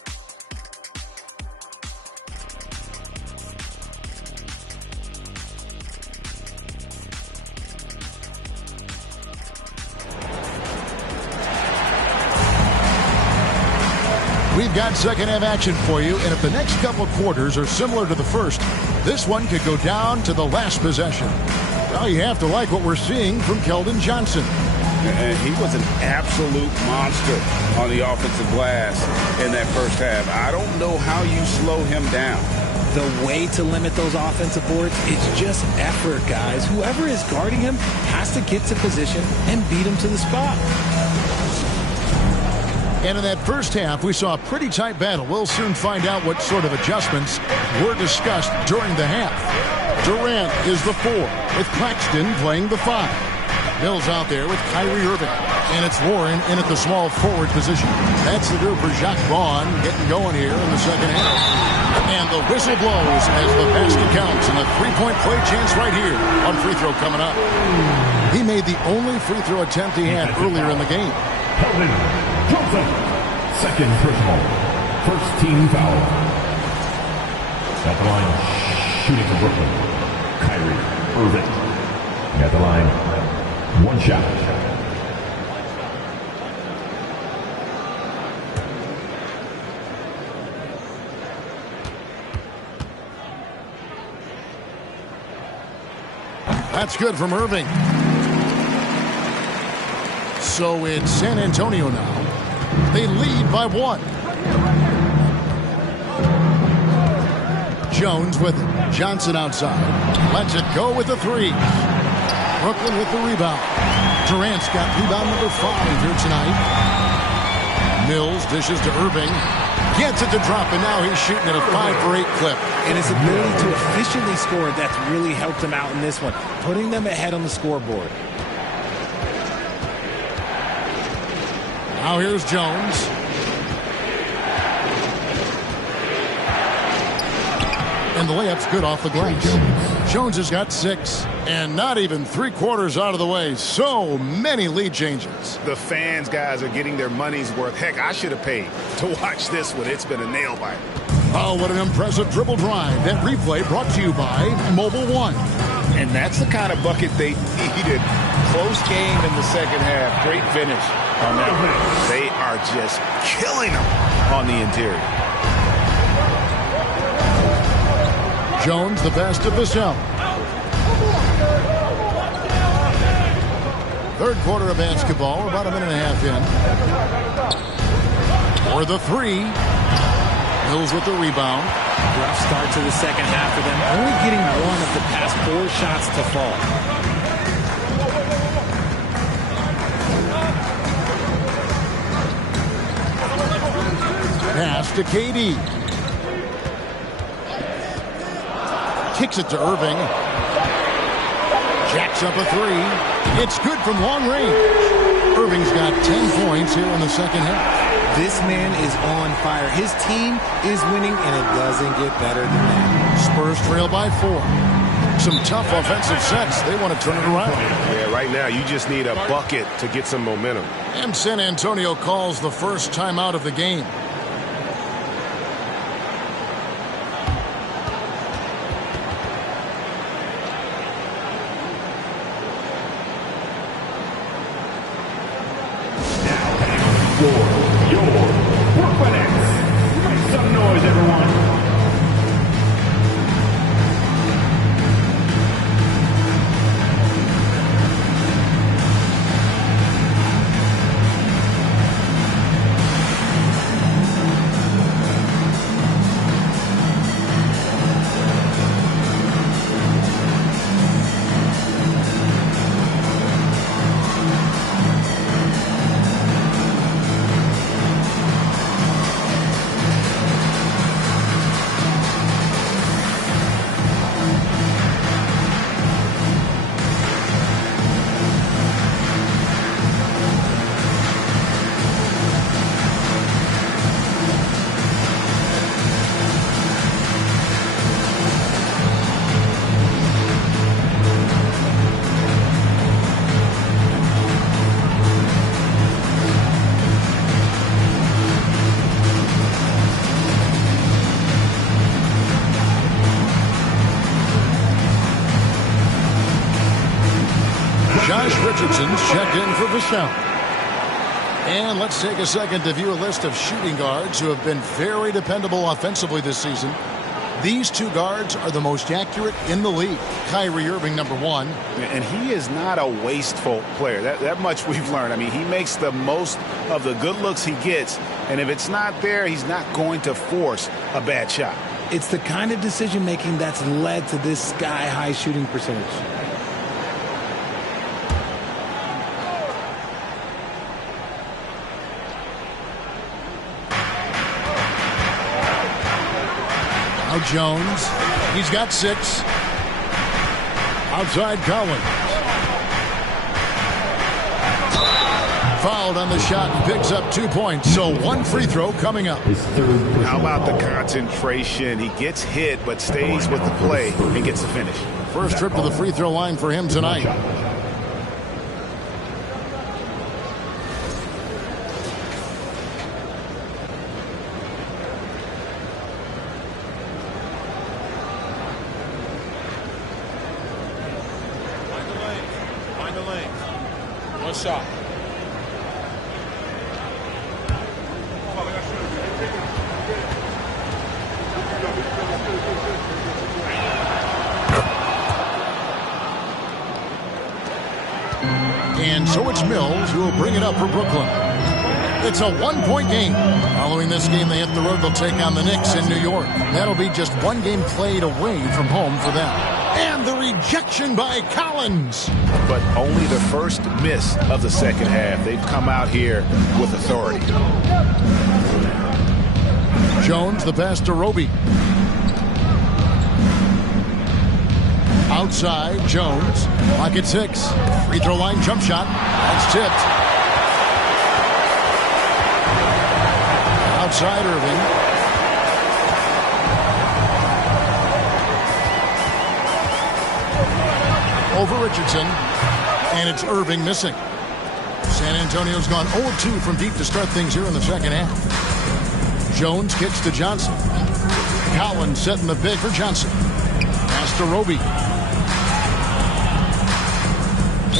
We've got second half action for you, and if the next couple of quarters are similar to the first, this one could go down to the last possession. Well, you have to like what we're seeing from Keldon Johnson. And he was an absolute monster on the offensive glass in that first half. I don't know how you slow him down. The way to limit those offensive boards is just effort, guys. Whoever is guarding him has to get to position and beat him to the spot. And in that first half, we saw a pretty tight battle. We'll soon find out what sort of adjustments were discussed during the half. Durant is the 4, with Claxton playing the 5. Mills out there with Kyrie Irving. And it's Warren in at the small forward position. That's the group for Jacques Vaughn getting going here in the second half. And the whistle blows as the basket counts. And a three-point play chance right here. One free throw coming up. He made the only free throw attempt he had earlier in the game. Kelvin Johnson. Second personal. First team foul. At the line, shooting for Brooklyn, Kyrie Irving. At the line, one shot. That's good from Irving. So it's San Antonio now. They lead by 1. Jones with it. Johnson outside. Lets it go with the 3. Brooklyn with the rebound. Durant's got rebound number 5 here tonight. Mills dishes to Irving. Gets it to drop, and now he's shooting at a 5-for-8 clip. And his ability to efficiently score, that's really helped him out in this one, putting them ahead on the scoreboard. Now here's Jones. And the layup's good off the glass. Jones has got 6. And not even 3/4 out of the way. So many lead changes. The fans, guys, are getting their money's worth. Heck, I should have paid to watch this one. It's been a nail biter. Oh, what an impressive dribble drive. That replay brought to you by Mobile One. And that's the kind of bucket they needed. Close game in the second half. Great finish on that one. They are just killing them on the interior. Jones, the best of the show. Third quarter of basketball, about a minute and a half in. For the 3. Mills with the rebound. Rough start to the second half for them, only getting 1 of the past 4 shots to fall. Pass to KD. Kicks it to Irving. Jacks up a 3. It's good from long range. Irving's got 10 points here in the second half. This man is on fire. His team is winning, and it doesn't get better than that. Spurs trail by 4. Some tough offensive sets. They want to turn it around. Yeah, right now you just need a bucket to get some momentum. And San Antonio calls the first timeout of the game. Your work FedEx. Make some noise, everyone. Josh Richardson's checked in for Vachon. And let's take a second to view a list of shooting guards who have been very dependable offensively this season. These 2 guards are the most accurate in the league. Kyrie Irving, number 1. And he is not a wasteful player. That much we've learned. I mean, he makes the most of the good looks he gets. And if it's not there, he's not going to force a bad shot. It's the kind of decision-making that's led to this sky-high shooting percentage. Now Jones. He's got 6. Outside Collins. Fouled on the shot and picks up 2 points. So 1 free throw coming up. How about the concentration? He gets hit but stays with the play and gets the finish. First trip to the free throw line for him tonight. Find the lane. One shot. And so it's Mills who will bring it up for Brooklyn. It's a 1-point game. Following this game, they hit the road. They'll take on the Knicks in New York. That'll be just 1 game played away from home for them. And the rejection by Collins. But only the first miss of the second half. They've come out here with authority. Jones, the pass to Roby. Outside, Jones. Clock at 6. Free throw line jump shot. That's tipped. Outside, Irving. Over Richardson. And it's Irving missing. San Antonio's gone 0-2 from deep to start things here in the second half. Jones kicks to Johnson. Collins setting the pick for Johnson. Pass to Roby.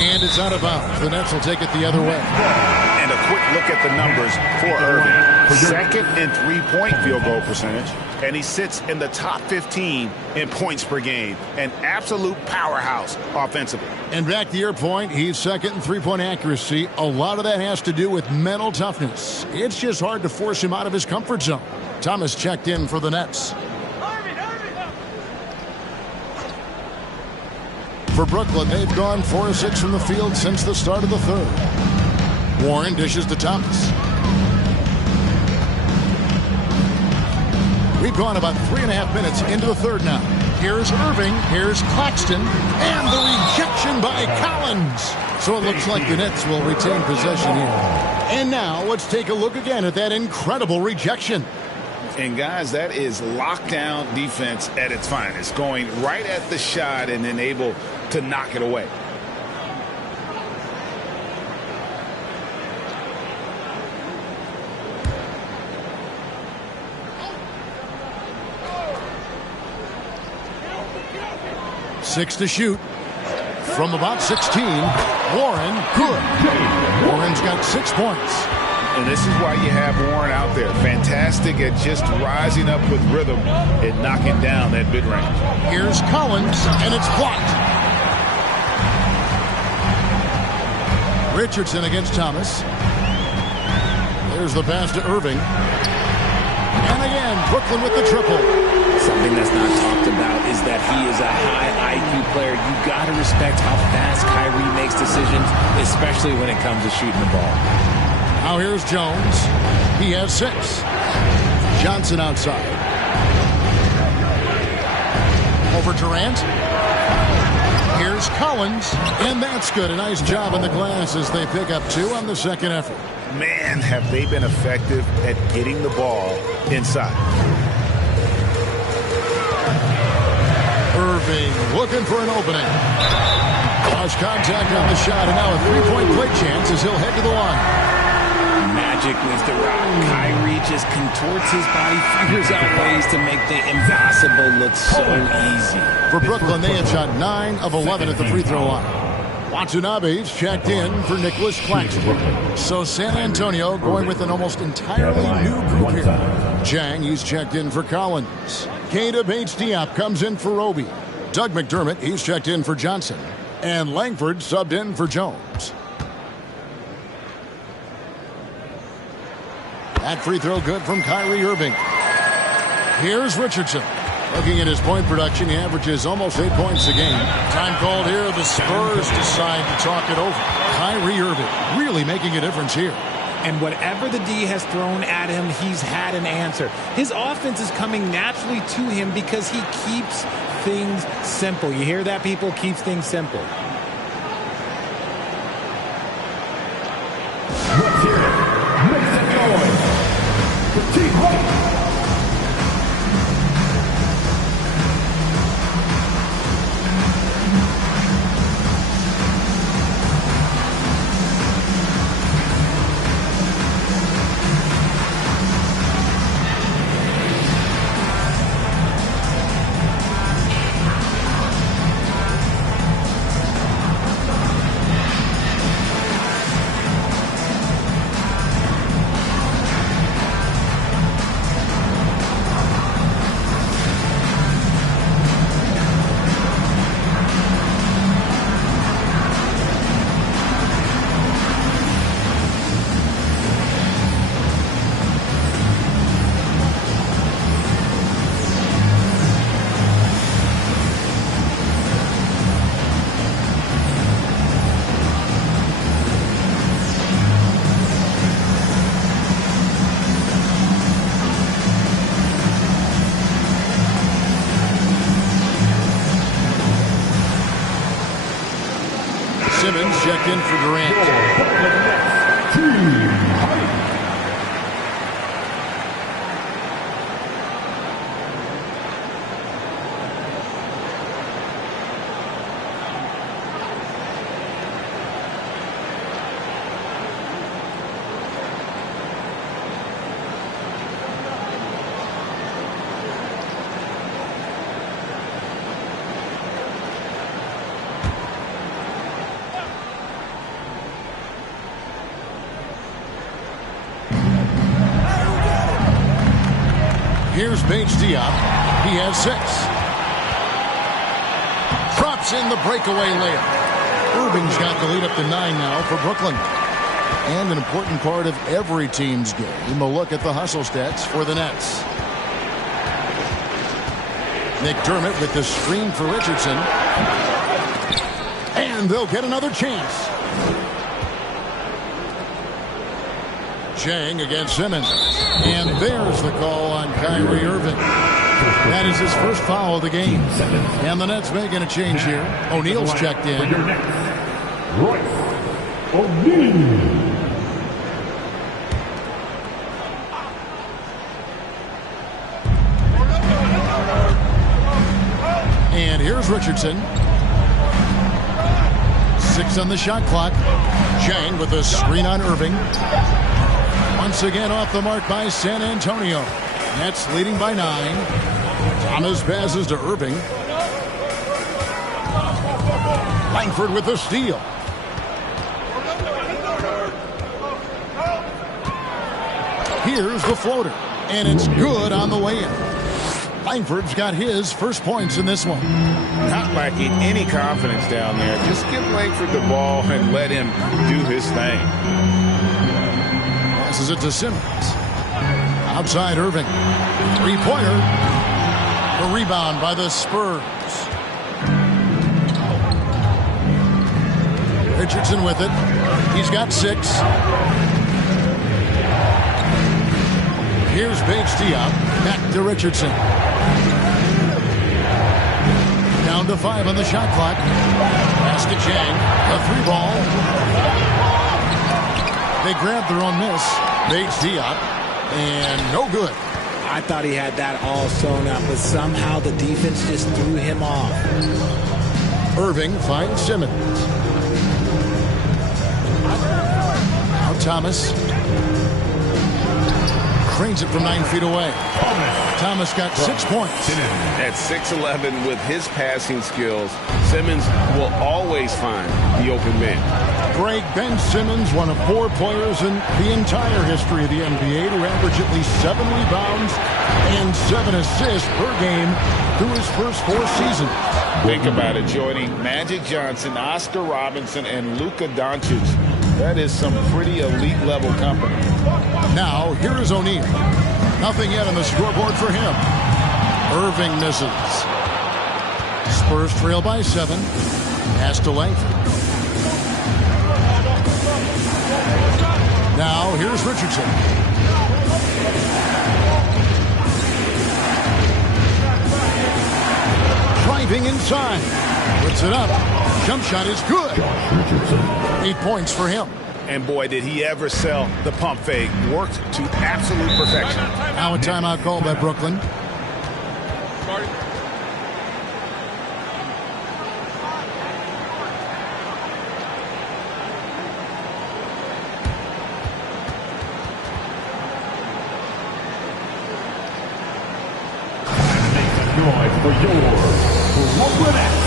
And it's out of bounds. The Nets will take it the other way. And a quick look at the numbers for Irving. Second in three-point field goal percentage. And he sits in the top 15 in points per game. An absolute powerhouse offensively. And back to your point, he's second in three-point accuracy. A lot of that has to do with mental toughness. It's just hard to force him out of his comfort zone. Thomas checked in for the Nets. For Brooklyn, they've gone 4 of 6 from the field since the start of the third. Warren dishes to Thomas. We've gone about 3.5 minutes into the third now. Here's Irving, here's Claxton, and the rejection by Collins. So it looks like the Nets will retain possession here. And now let's take a look again at that incredible rejection. And guys, that is lockdown defense at its finest. Going right at the shot and then able to knock it away. Six to shoot. From about 16, Warren, good. Warren's got 6 points. And this is why you have Warren out there. Fantastic at just rising up with rhythm and knocking down that mid-range. Here's Collins, and it's blocked. Richardson against Thomas. There's the pass to Irving. And again, Brooklyn with the triple. Something that's not talked about is that he is a high IQ player. You got to respect how fast Kyrie makes decisions, especially when it comes to shooting the ball. Now here's Jones. He has 6. Johnson outside. Over Durant. Here's Collins. And that's good. A nice job in the glass as they pick up 2 on the second effort. Man, have they been effective at getting the ball inside. Irving looking for an opening. Lost contact on the shot, and now a 3-point play chance as he'll head to the line. Magic with the rock. Kyrie just contorts his body, figures out ways to make the impossible look so easy. For Brooklyn, they have shot 9 of 11 at the free throw line. Watanabe's checked in for Nicholas Claxton. So San Antonio going with an almost entirely new group here. Jang, he's checked in for Collins. Keita Bates-Diop comes in for Roby. Doug McDermott, he's checked in for Johnson. And Langford subbed in for Jones. That free throw good from Kyrie Irving. Here's Richardson. Looking at his point production, he averages almost 8 points a game. Time called here. The Spurs decide to talk it over. Kyrie Irving really making a difference here. And whatever the D has thrown at him, he's had an answer. His offense is coming naturally to him because he keeps things simple. You hear that, people? Keeps things simple. in for Durant. Here's Bates Diop. He has 6. Drops in the breakaway layup. Irving's got the lead up to 9 now for Brooklyn. And an important part of every team's game, a look at the hustle stats for the Nets. McDermott with the screen for Richardson. And they'll get another chance. Chang against Simmons. And there's the call on Kyrie Irving. That is his first foul of the game. And the Nets making a change here. O'Neal's checked in. And here's Richardson. 6 on the shot clock. Chang with a screen on Irving. Once again off the mark by San Antonio. Nets leading by 9. Thomas passes to Irving. Langford with the steal. Here's the floater. And it's good on the way in. Langford's got his first points in this one. Not lacking any confidence down there. Just give Langford the ball and let him do his thing. Passes it to Simmons. Outside Irving. 3-pointer. The rebound by the Spurs. Richardson with it. He's got 6. Here's Bates Diop. Back to Richardson. Down to 5 on the shot clock. Pass to Chang. A 3-ball. They grabbed their own miss. Bates Diop. And no good. I thought he had that all sewn up, but somehow the defense just threw him off. Irving finds Simmons. Now Thomas. Cranes it from 9 feet away. Thomas got 6 points. At 6'11" with his passing skills, Simmons will always find the open man. Greg Ben Simmons, one of 4 players in the entire history of the NBA to average at least 7 rebounds and 7 assists per game through his first 4 seasons. Think about it, joining Magic Johnson, Oscar Robinson, and Luka Doncic. That is some pretty elite level company. Now, here is O'Neal. Nothing yet on the scoreboard for him. Irving misses. Spurs trail by 7. Pass to Langford. Now, here's Richardson. Driving inside. Puts it up. Jump shot is good. 8 points for him. And boy, did he ever sell the pump fake. Worked to absolute perfection. Now a timeout call by Brooklyn. For your Brooklyn Nets.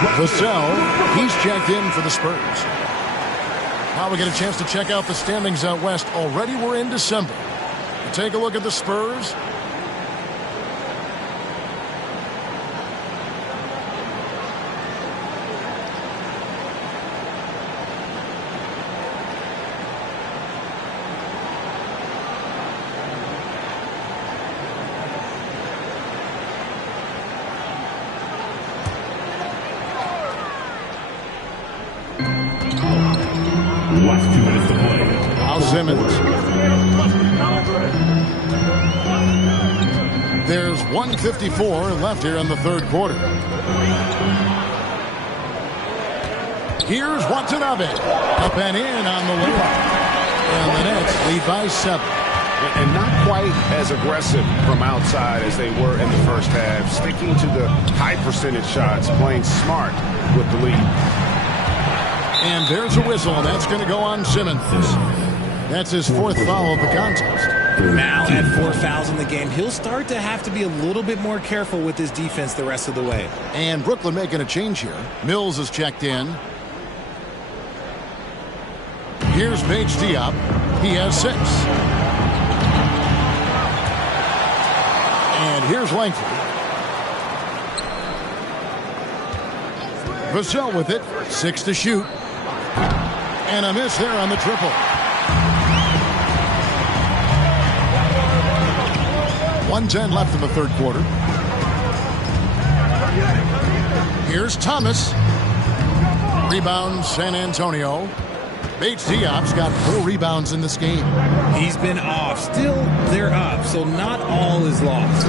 Vassell, he's checked in for the Spurs. Now we get a chance to check out the standings out west. Already we're in December. Take a look at the Spurs. Last 2 minutes to play. Now Simmons. There's 1:54 left here in the third quarter. Here's Watanabe. Up and in on the layup. And the Nets lead by 7. And not quite as aggressive from outside as they were in the first half. Sticking to the high percentage shots, playing smart with the lead. And there's a whistle, and that's going to go on Simmons. That's his 4th foul of the contest. Now at 4 fouls in the game, he'll start to have to be a little bit more careful with his defense the rest of the way. And Brooklyn making a change here. Mills is checked in. Here's Paige Diop. He has 6. And here's Langford. Vassell with it. 6 to shoot. And a miss there on the triple. 1:10 left in the third quarter. Here's Thomas. Rebound San Antonio. Paige Diop's got 4 rebounds in this game. He's been off. Still, they're up, so not all is lost.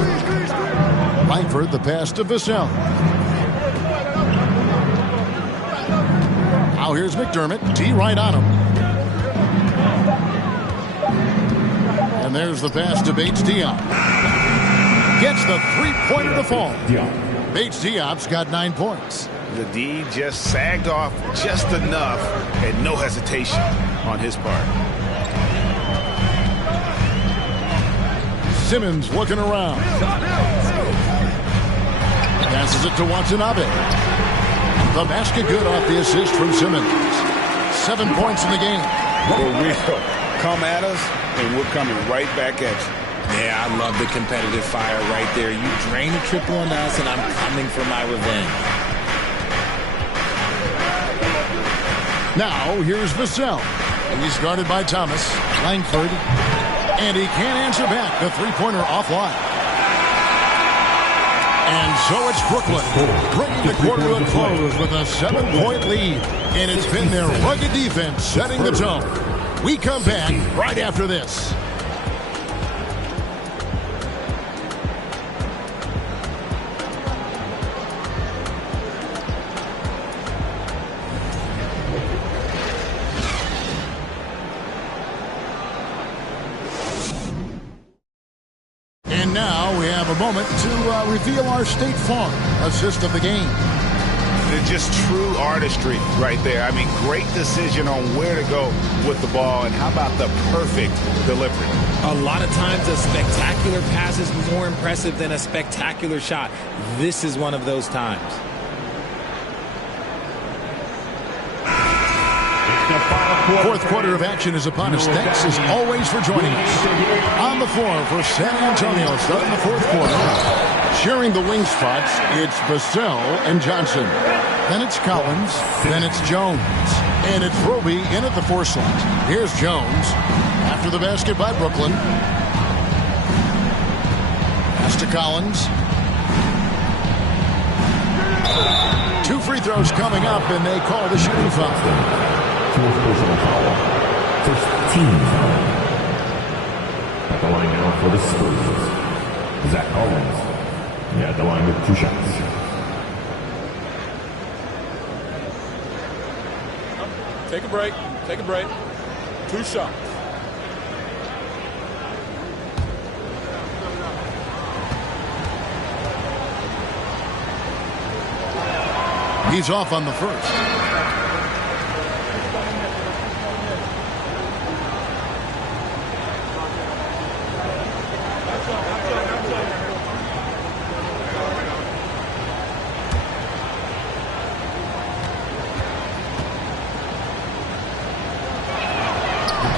Langford, the pass to Vassell. Now here's McDermott. D right on him. And there's the pass to Paige Diop. Gets the three-pointer to fall. Paige Diop's got 9 points. The D just sagged off just enough and no hesitation on his part. Simmons looking around. Passes it to Watanabe. The basket good off the assist from Simmons. 7 points in the game. For real. Come at us, and we're coming right back at you. Yeah, I love the competitive fire right there. You drain a triple on us, and I'm coming for my revenge. Now, here's Vassell. He's guarded by Thomas. Langford. And he can't answer back. The three-pointer offline. And so it's Brooklyn, bringing the quarter to a close with a 7-point lead. And it's been their rugged defense setting the tone. We come back right after this. And now we have a moment to reveal our State Farm assist of the game. It's just true artistry right there. I mean, great decision on where to go with the ball, and how about the perfect delivery? A lot of times a spectacular pass is more impressive than a spectacular shot. This is one of those times. Fourth quarter of action is upon us. Thanks as always for joining us. On the floor for San Antonio, starting the fourth quarter. Sharing the wing spots, it's Vassell and Johnson. Then it's Collins. Then it's Jones. And it's Roby in at the 4 slot. Here's Jones. After the basket by Brooklyn. Pass to Collins. 2 free throws coming up, and they call the shooting foul. 4th personal foul. First team foul. At the line now for the Spurs. Zach Collins. At the line with 2 shots. Take a break. Take a break. 2 shots. He's off on the first.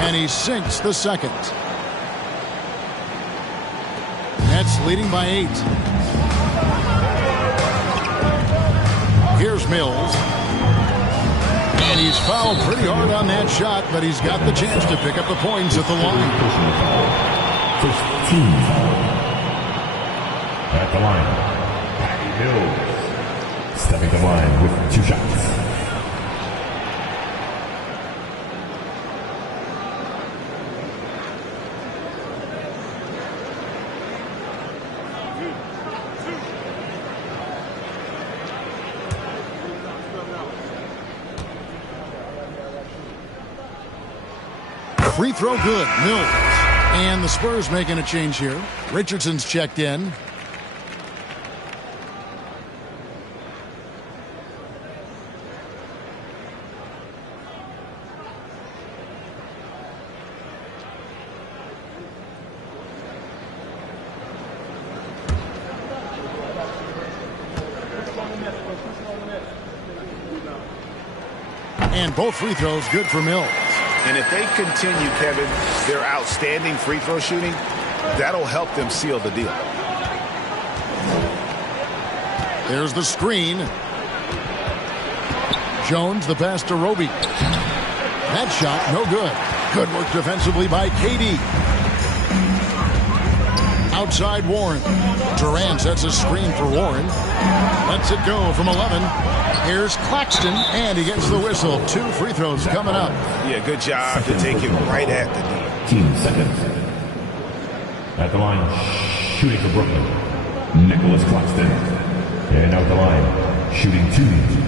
And he sinks the second. Nets leading by 8. Here's Mills. And he's fouled pretty hard on that shot, but he's got the chance to pick up the points at the line. First team foul. At the line, Patty Mills. Stepping to the line with 2 shots. Free throw good, Mills. And the Spurs making a change here. Richardson's checked in. And both free throws good for Mills. And if they continue, Kevin, their outstanding free throw shooting, that'll help them seal the deal. There's the screen. Jones, the pass to Roby. That shot, no good. Good work defensively by KD. Outside Warren. Durant sets a screen for Warren. Lets it go from 11. Here's Claxton, and he gets the whistle. 2 free throws coming up. Yeah, good job to take it right at the D. Team seconds. At the line, shooting for Brooklyn, Nicholas Claxton. And out the line, shooting 2.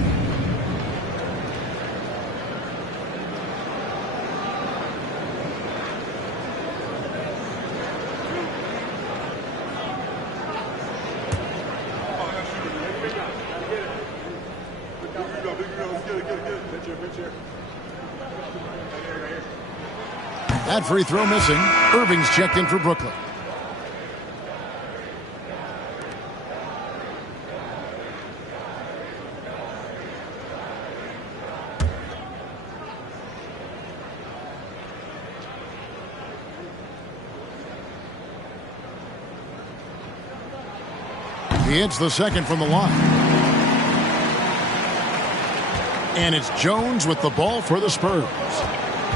That free throw missing. Irving's checked in for Brooklyn. He hits the second from the line. And it's Jones with the ball for the Spurs.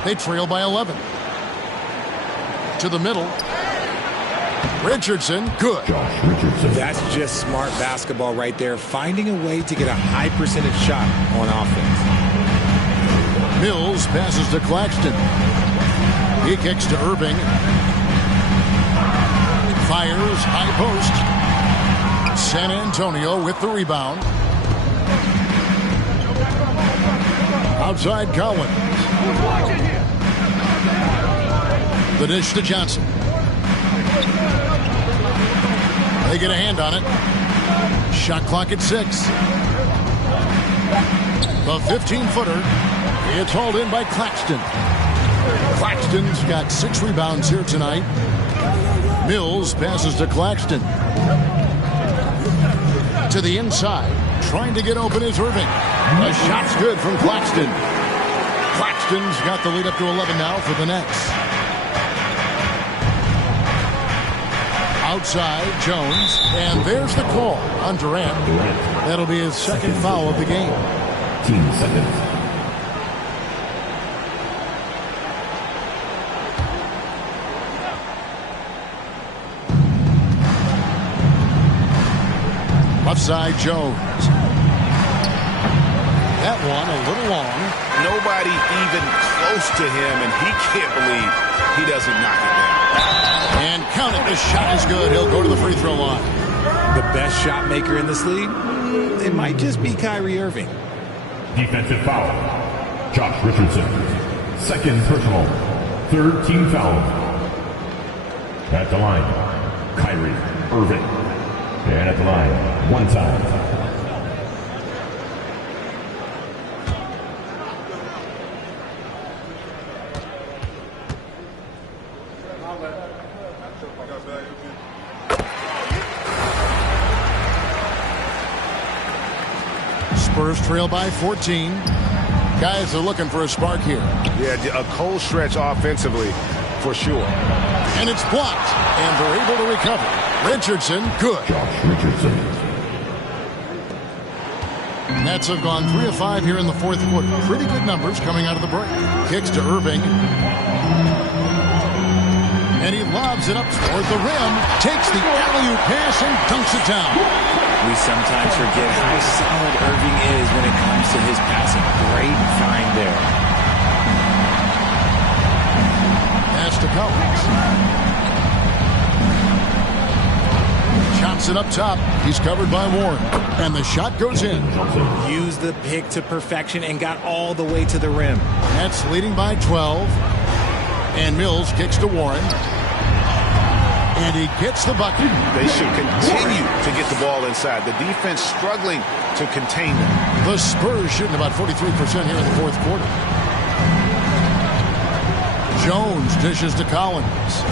They trail by 11. To the middle. Richardson, good. Josh Richardson. That's just smart basketball right there, finding a way to get a high percentage shot on offense. Mills passes to Claxton. He kicks to Irving. Fires, high post. San Antonio with the rebound. Outside Collins. The dish to Johnson. They get a hand on it. Shot clock at 6. The 15-footer. It's hauled in by Claxton. Claxton's got 6 rebounds here tonight. Mills passes to Claxton. To the inside. Trying to get open is Irving. The shot's good from Claxton. Claxton's got the lead up to 11 now for the Nets. Outside, Jones, and there's the call on Durant. That'll be his second foul of the game. Team seconds. Left side, Jones. That one a little long. Nobody even close to him, and he can't believe he doesn't knock it down. And count it, the shot is good. He'll go to the free throw line. The best shot maker in this league? It might just be Kyrie Irving. Defensive foul. Josh Richardson. Second personal. Third team foul. At the line, Kyrie Irving. And at the line, 1 time. Spurs trail by 14. Guys are looking for a spark here. Yeah, a cold stretch offensively for sure. And it's blocked, and they're able to recover. Richardson, good. Josh Richardson. Nets have gone 3 of 5 here in the fourth quarter. Pretty good numbers coming out of the break. Kicks to Irving. And he lobs it up toward the rim. Takes the alley-oop pass and dunks it down. We sometimes forget how solid Irving is when it comes to his passing. Great find there. Pass to Collins. Johnson up top. He's covered by Warren. And the shot goes in. Used the pick to perfection and got all the way to the rim. Nets leading by 12. And Mills kicks to Warren. And he gets the bucket. They should continue to get the ball inside. The defense struggling to contain them. The Spurs shooting about 43% here in the fourth quarter. Jones dishes to Collins.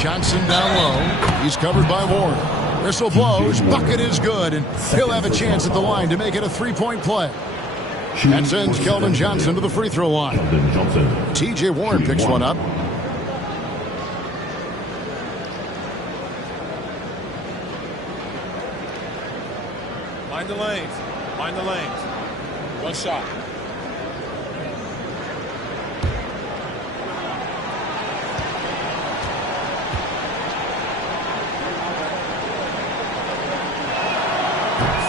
Johnson down low. He's covered by Warren. Whistle blows. Bucket is good. And he'll have a chance at the line to make it a three-point play. That sends Keldon Johnson to the free throw line. T.J. Warren picks one up. Mind the lanes. Mind the lanes. One shot.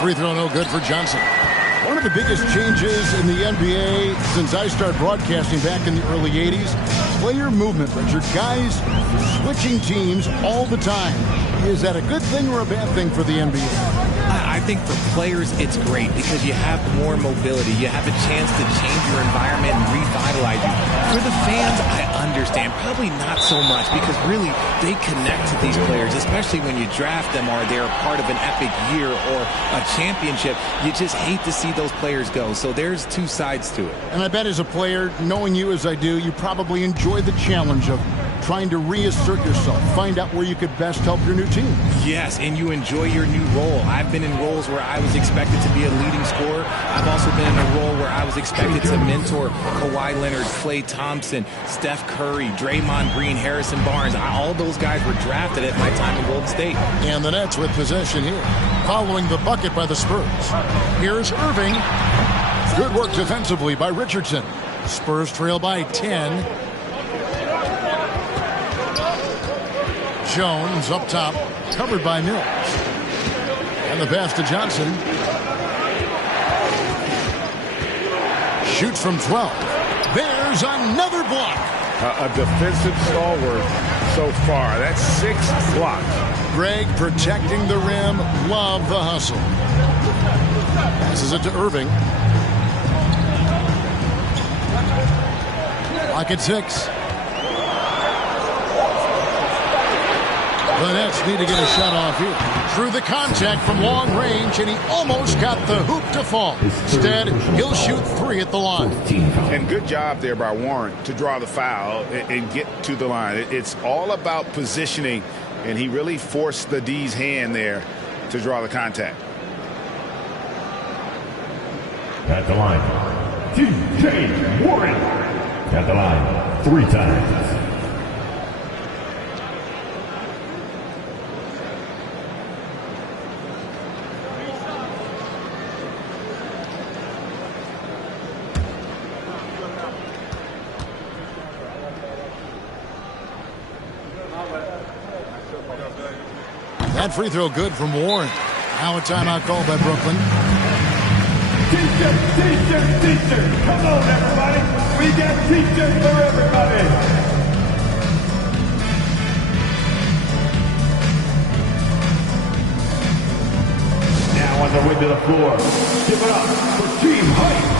Free throw no good for Johnson. One of the biggest changes in the NBA since I started broadcasting back in the early 80s, player movement, Richard. Guys switching teams all the time. Is that a good thing or a bad thing for the NBA? I think for players, it's great because you have more mobility. You have a chance to change your environment and revitalize you. For the fans, I understand. Probably not so much because really they connect to these players, especially when you draft them or they're a part of an epic year or a championship. You just hate to see those players go. So there's two sides to it. And I bet as a player, knowing you as I do, you probably enjoy the challenge of trying to reassert yourself, find out where you could best help your new team. Yes, and you enjoy your new role. I've been in roles where I was expected to be a leading scorer. I've also been in a role where I was expected to mentor Kawhi Leonard, Klay Thompson, Steph Curry, Draymond Green, Harrison Barnes. All those guys were drafted at my time in Golden State. And the Nets with possession here, following the bucket by the Spurs. Here's Irving. Good work defensively by Richardson. Spurs trail by 10. Jones up top, covered by Mills. And the pass to Johnson. Shoots from 12. There's another block. A defensive stalwart so far. That's 6 blocks. Greg protecting the rim. Love the hustle. Passes it to Irving. Lock at 6. The Nets need to get a shot off here. Through the contact from long range, and he almost got the hoop to fall. Instead, he'll shoot 3 at the line. And good job there by Warren to draw the foul and get to the line. It's all about positioning, and he really forced the D's hand there to draw the contact. At the line, T.J. Warren. At the line, 3 times. That free throw good from Warren. Now a timeout called by Brooklyn. T-shirt. Come on, everybody. We got T-shirts for everybody. Now on the way to the floor. Give it up for Team Heights.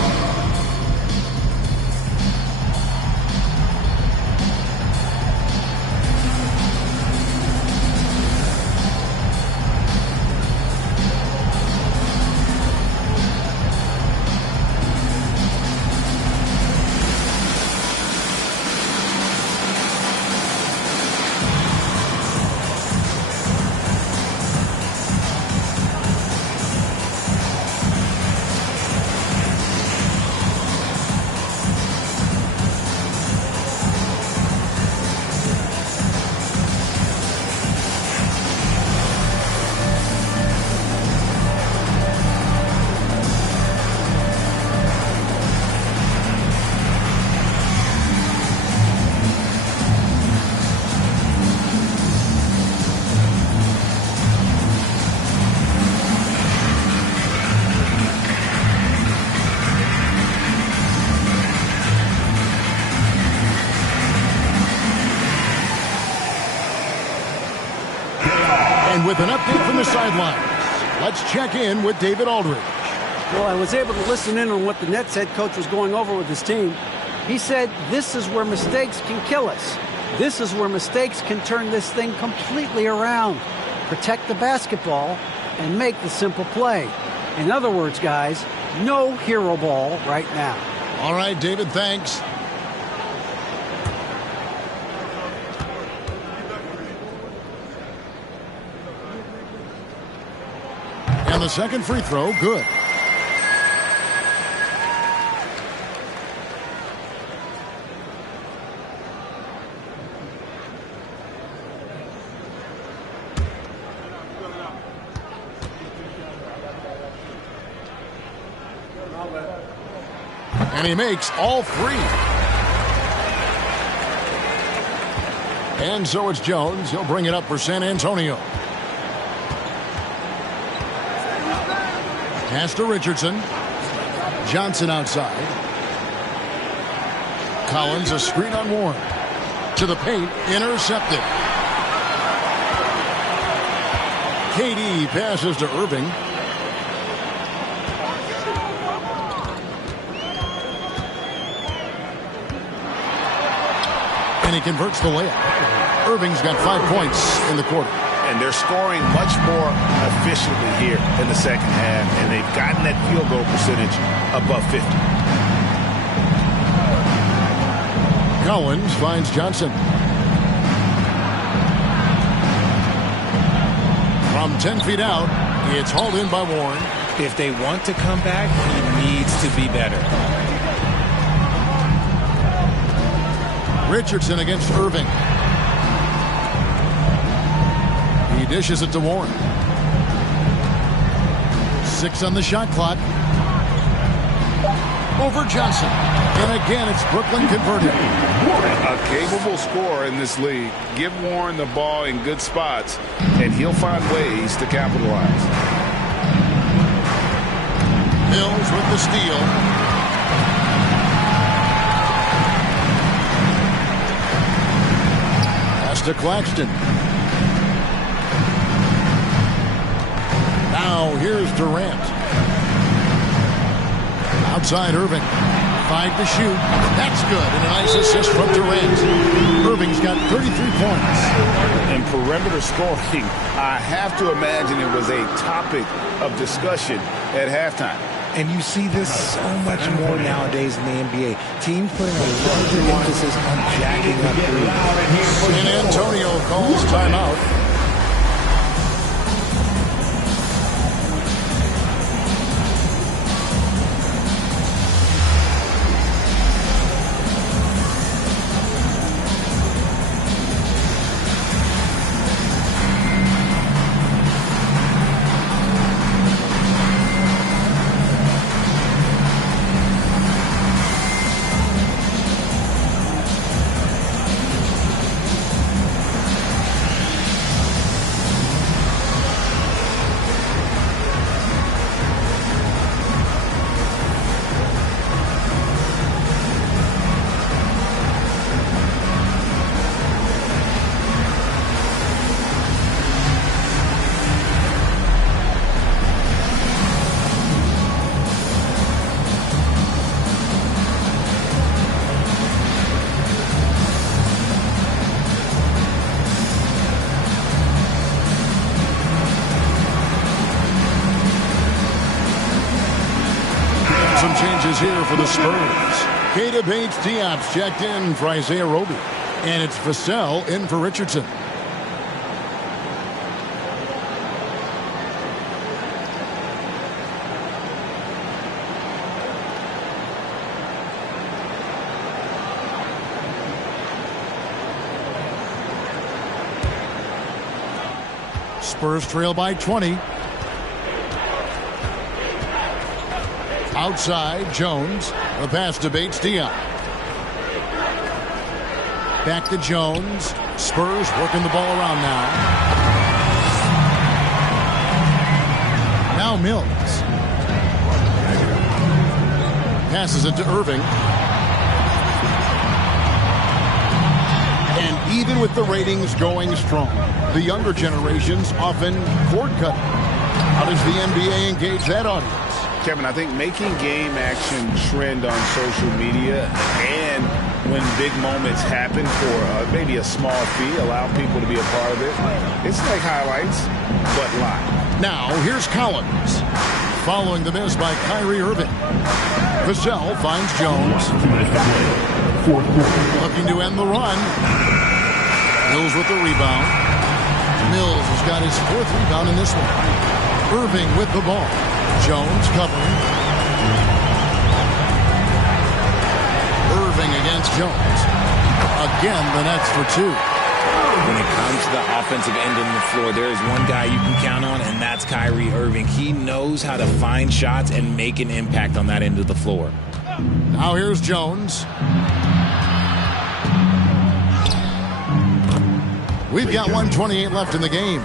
with an update from the sidelines. Let's check in with David Aldridge. Well, I was able to listen in on what the Nets head coach was going over with his team. He said, this is where mistakes can kill us. This is where mistakes can turn this thing completely around. Protect the basketball and make the simple play. In other words, guys, no hero ball right now. All right, David, thanks. And the second free throw, good. And he makes all three. And so it's Jones. He'll bring it up for San Antonio. Pass to Richardson. Johnson outside. Collins, a screen on Warren. To the paint, intercepted. KD passes to Irving. And he converts the layup. Irving's got 5 points in the quarter. And they're scoring much more efficiently here in the second half, and they've gotten that field goal percentage above 50. Collins finds Johnson. From 10 feet out, it's hauled in by Warren. If they want to come back, he needs to be better. Richardson against Irving. He dishes it to Warren. 6 on the shot clock. Over Johnson. And again, it's Brooklyn converted. A capable scorer in this league. Give Warren the ball in good spots, and he'll find ways to capitalize. Mills with the steal. Pass to Claxton. Now here's Durant. Outside Irving. 5 to shoot. That's good. And a nice assist from Durant. Irving's got 33 points. In perimeter scoring, I have to imagine it was a topic of discussion at halftime. And you see this so much more nowadays in the NBA. Teams putting a larger emphasis on jacking up threes. San Antonio calls timeout. Some changes here for the Spurs. Keita Bates-Diop's checked in for Isaiah Roby. And it's Vassell in for Richardson. Spurs trail by 20. Outside, Jones. The pass to Bates-Diop. Back to Jones. Spurs working the ball around now. Now Mills. Passes it to Irving. And Even with the ratings going strong, the younger generations often cord cut. How does the NBA engage that audience? Kevin, I think making game action trend on social media and when big moments happen for maybe a small fee, allow people to be a part of it. It's like highlights, but live. Now, here's Collins. Following the miss by Kyrie Irving. Vassell finds Jones. 2 minutes to play. Fourth quarter. Looking to end the run. Mills with the rebound. Mills has got his 4th rebound in this one. Irving with the ball. Jones covering. Irving against Jones. Again, the Nets for 2. When it comes to the offensive end of the floor, there is one guy you can count on, and that's Kyrie Irving. He knows how to find shots and make an impact on that end of the floor. Now here's Jones. We've got 1:28 left in the game.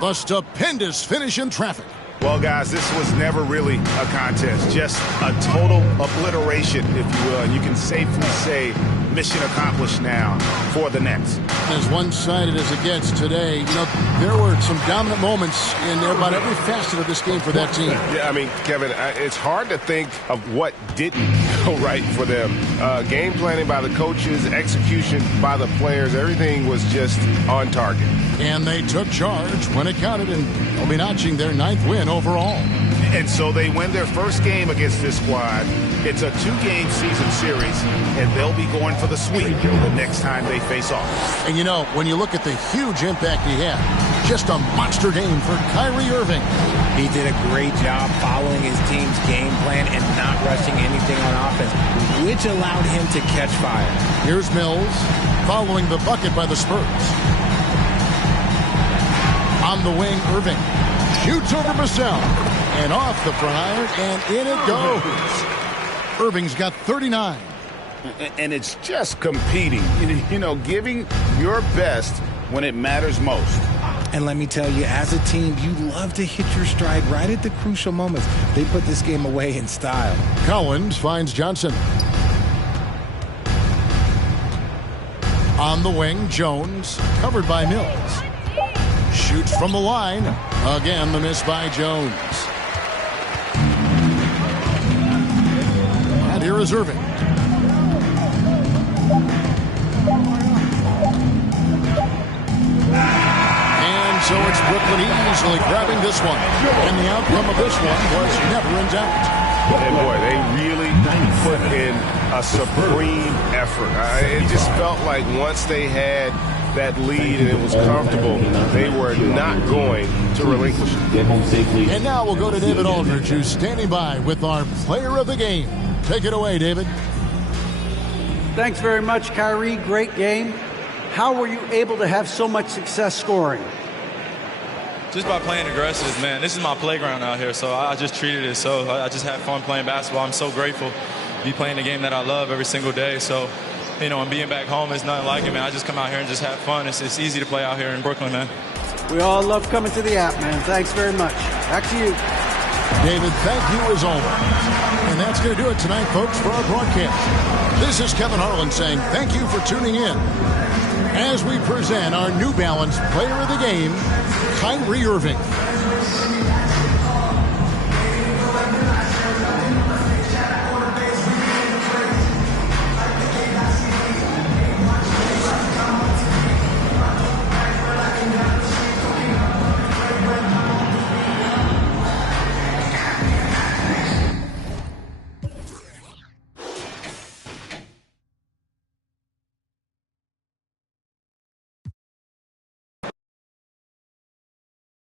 The stupendous finish in traffic. Well, guys, this was never really a contest, just a total obliteration, if you will. And you can safely say mission accomplished now for the Nets. As one-sided as it gets today, there were some dominant moments in about every facet of this game for that team. Yeah, I mean, Kevin, it's hard to think of what didn't go right for them. Game planning by the coaches, execution by the players, everything was just on target. And they took charge when it counted, and they'll be notching their 9th win overall. And so they win their first game against this squad. It's a 2-game season series, and they'll be going for the sweep the next time they face off. And when you look at the huge impact he had, just a monster game for Kyrie Irving. He did a great job following his team's game plan and not rushing anything on offense, which allowed him to catch fire. Here's Mills following the bucket by the Spurs. On the wing, Irving shoots over Vassell and off the front iron, and in it goes. Irving's got 39. And it's just competing, giving your best when it matters most. And let me tell you, as a team, you love to hit your stride right at the crucial moments. They put this game away in style. Collins finds Johnson. On the wing, Jones, covered by Mills. Shoots from the line. Again, the miss by Jones. And here is Irving. And so it's Brooklyn easily grabbing this one. And the outcome of this one was never in doubt. And boy, they really put in a supreme effort. It just felt like once they had that lead and it was comfortable, they were not going to relinquish it. And now we'll go to David Aldridge, who's standing by with our player of the game. Take it away, David. Thanks very much, Kyrie. Great game. How were you able to have so much success scoring? Just by playing aggressive, man. This is my playground out here, so I just treated it so. I just had fun playing basketball. I'm so grateful to be playing the game that I love every single day. So, and being back home is nothing like it, man. I just come out here and just have fun. It's easy to play out here in Brooklyn, man. We all love coming to the app, man. Thanks very much. Back to you. David, thank you as always. And that's going to do it tonight, folks, for our broadcast. This is Kevin Harlan saying thank you for tuning in as we present our New Balance Player of the Game, Kyrie Irving.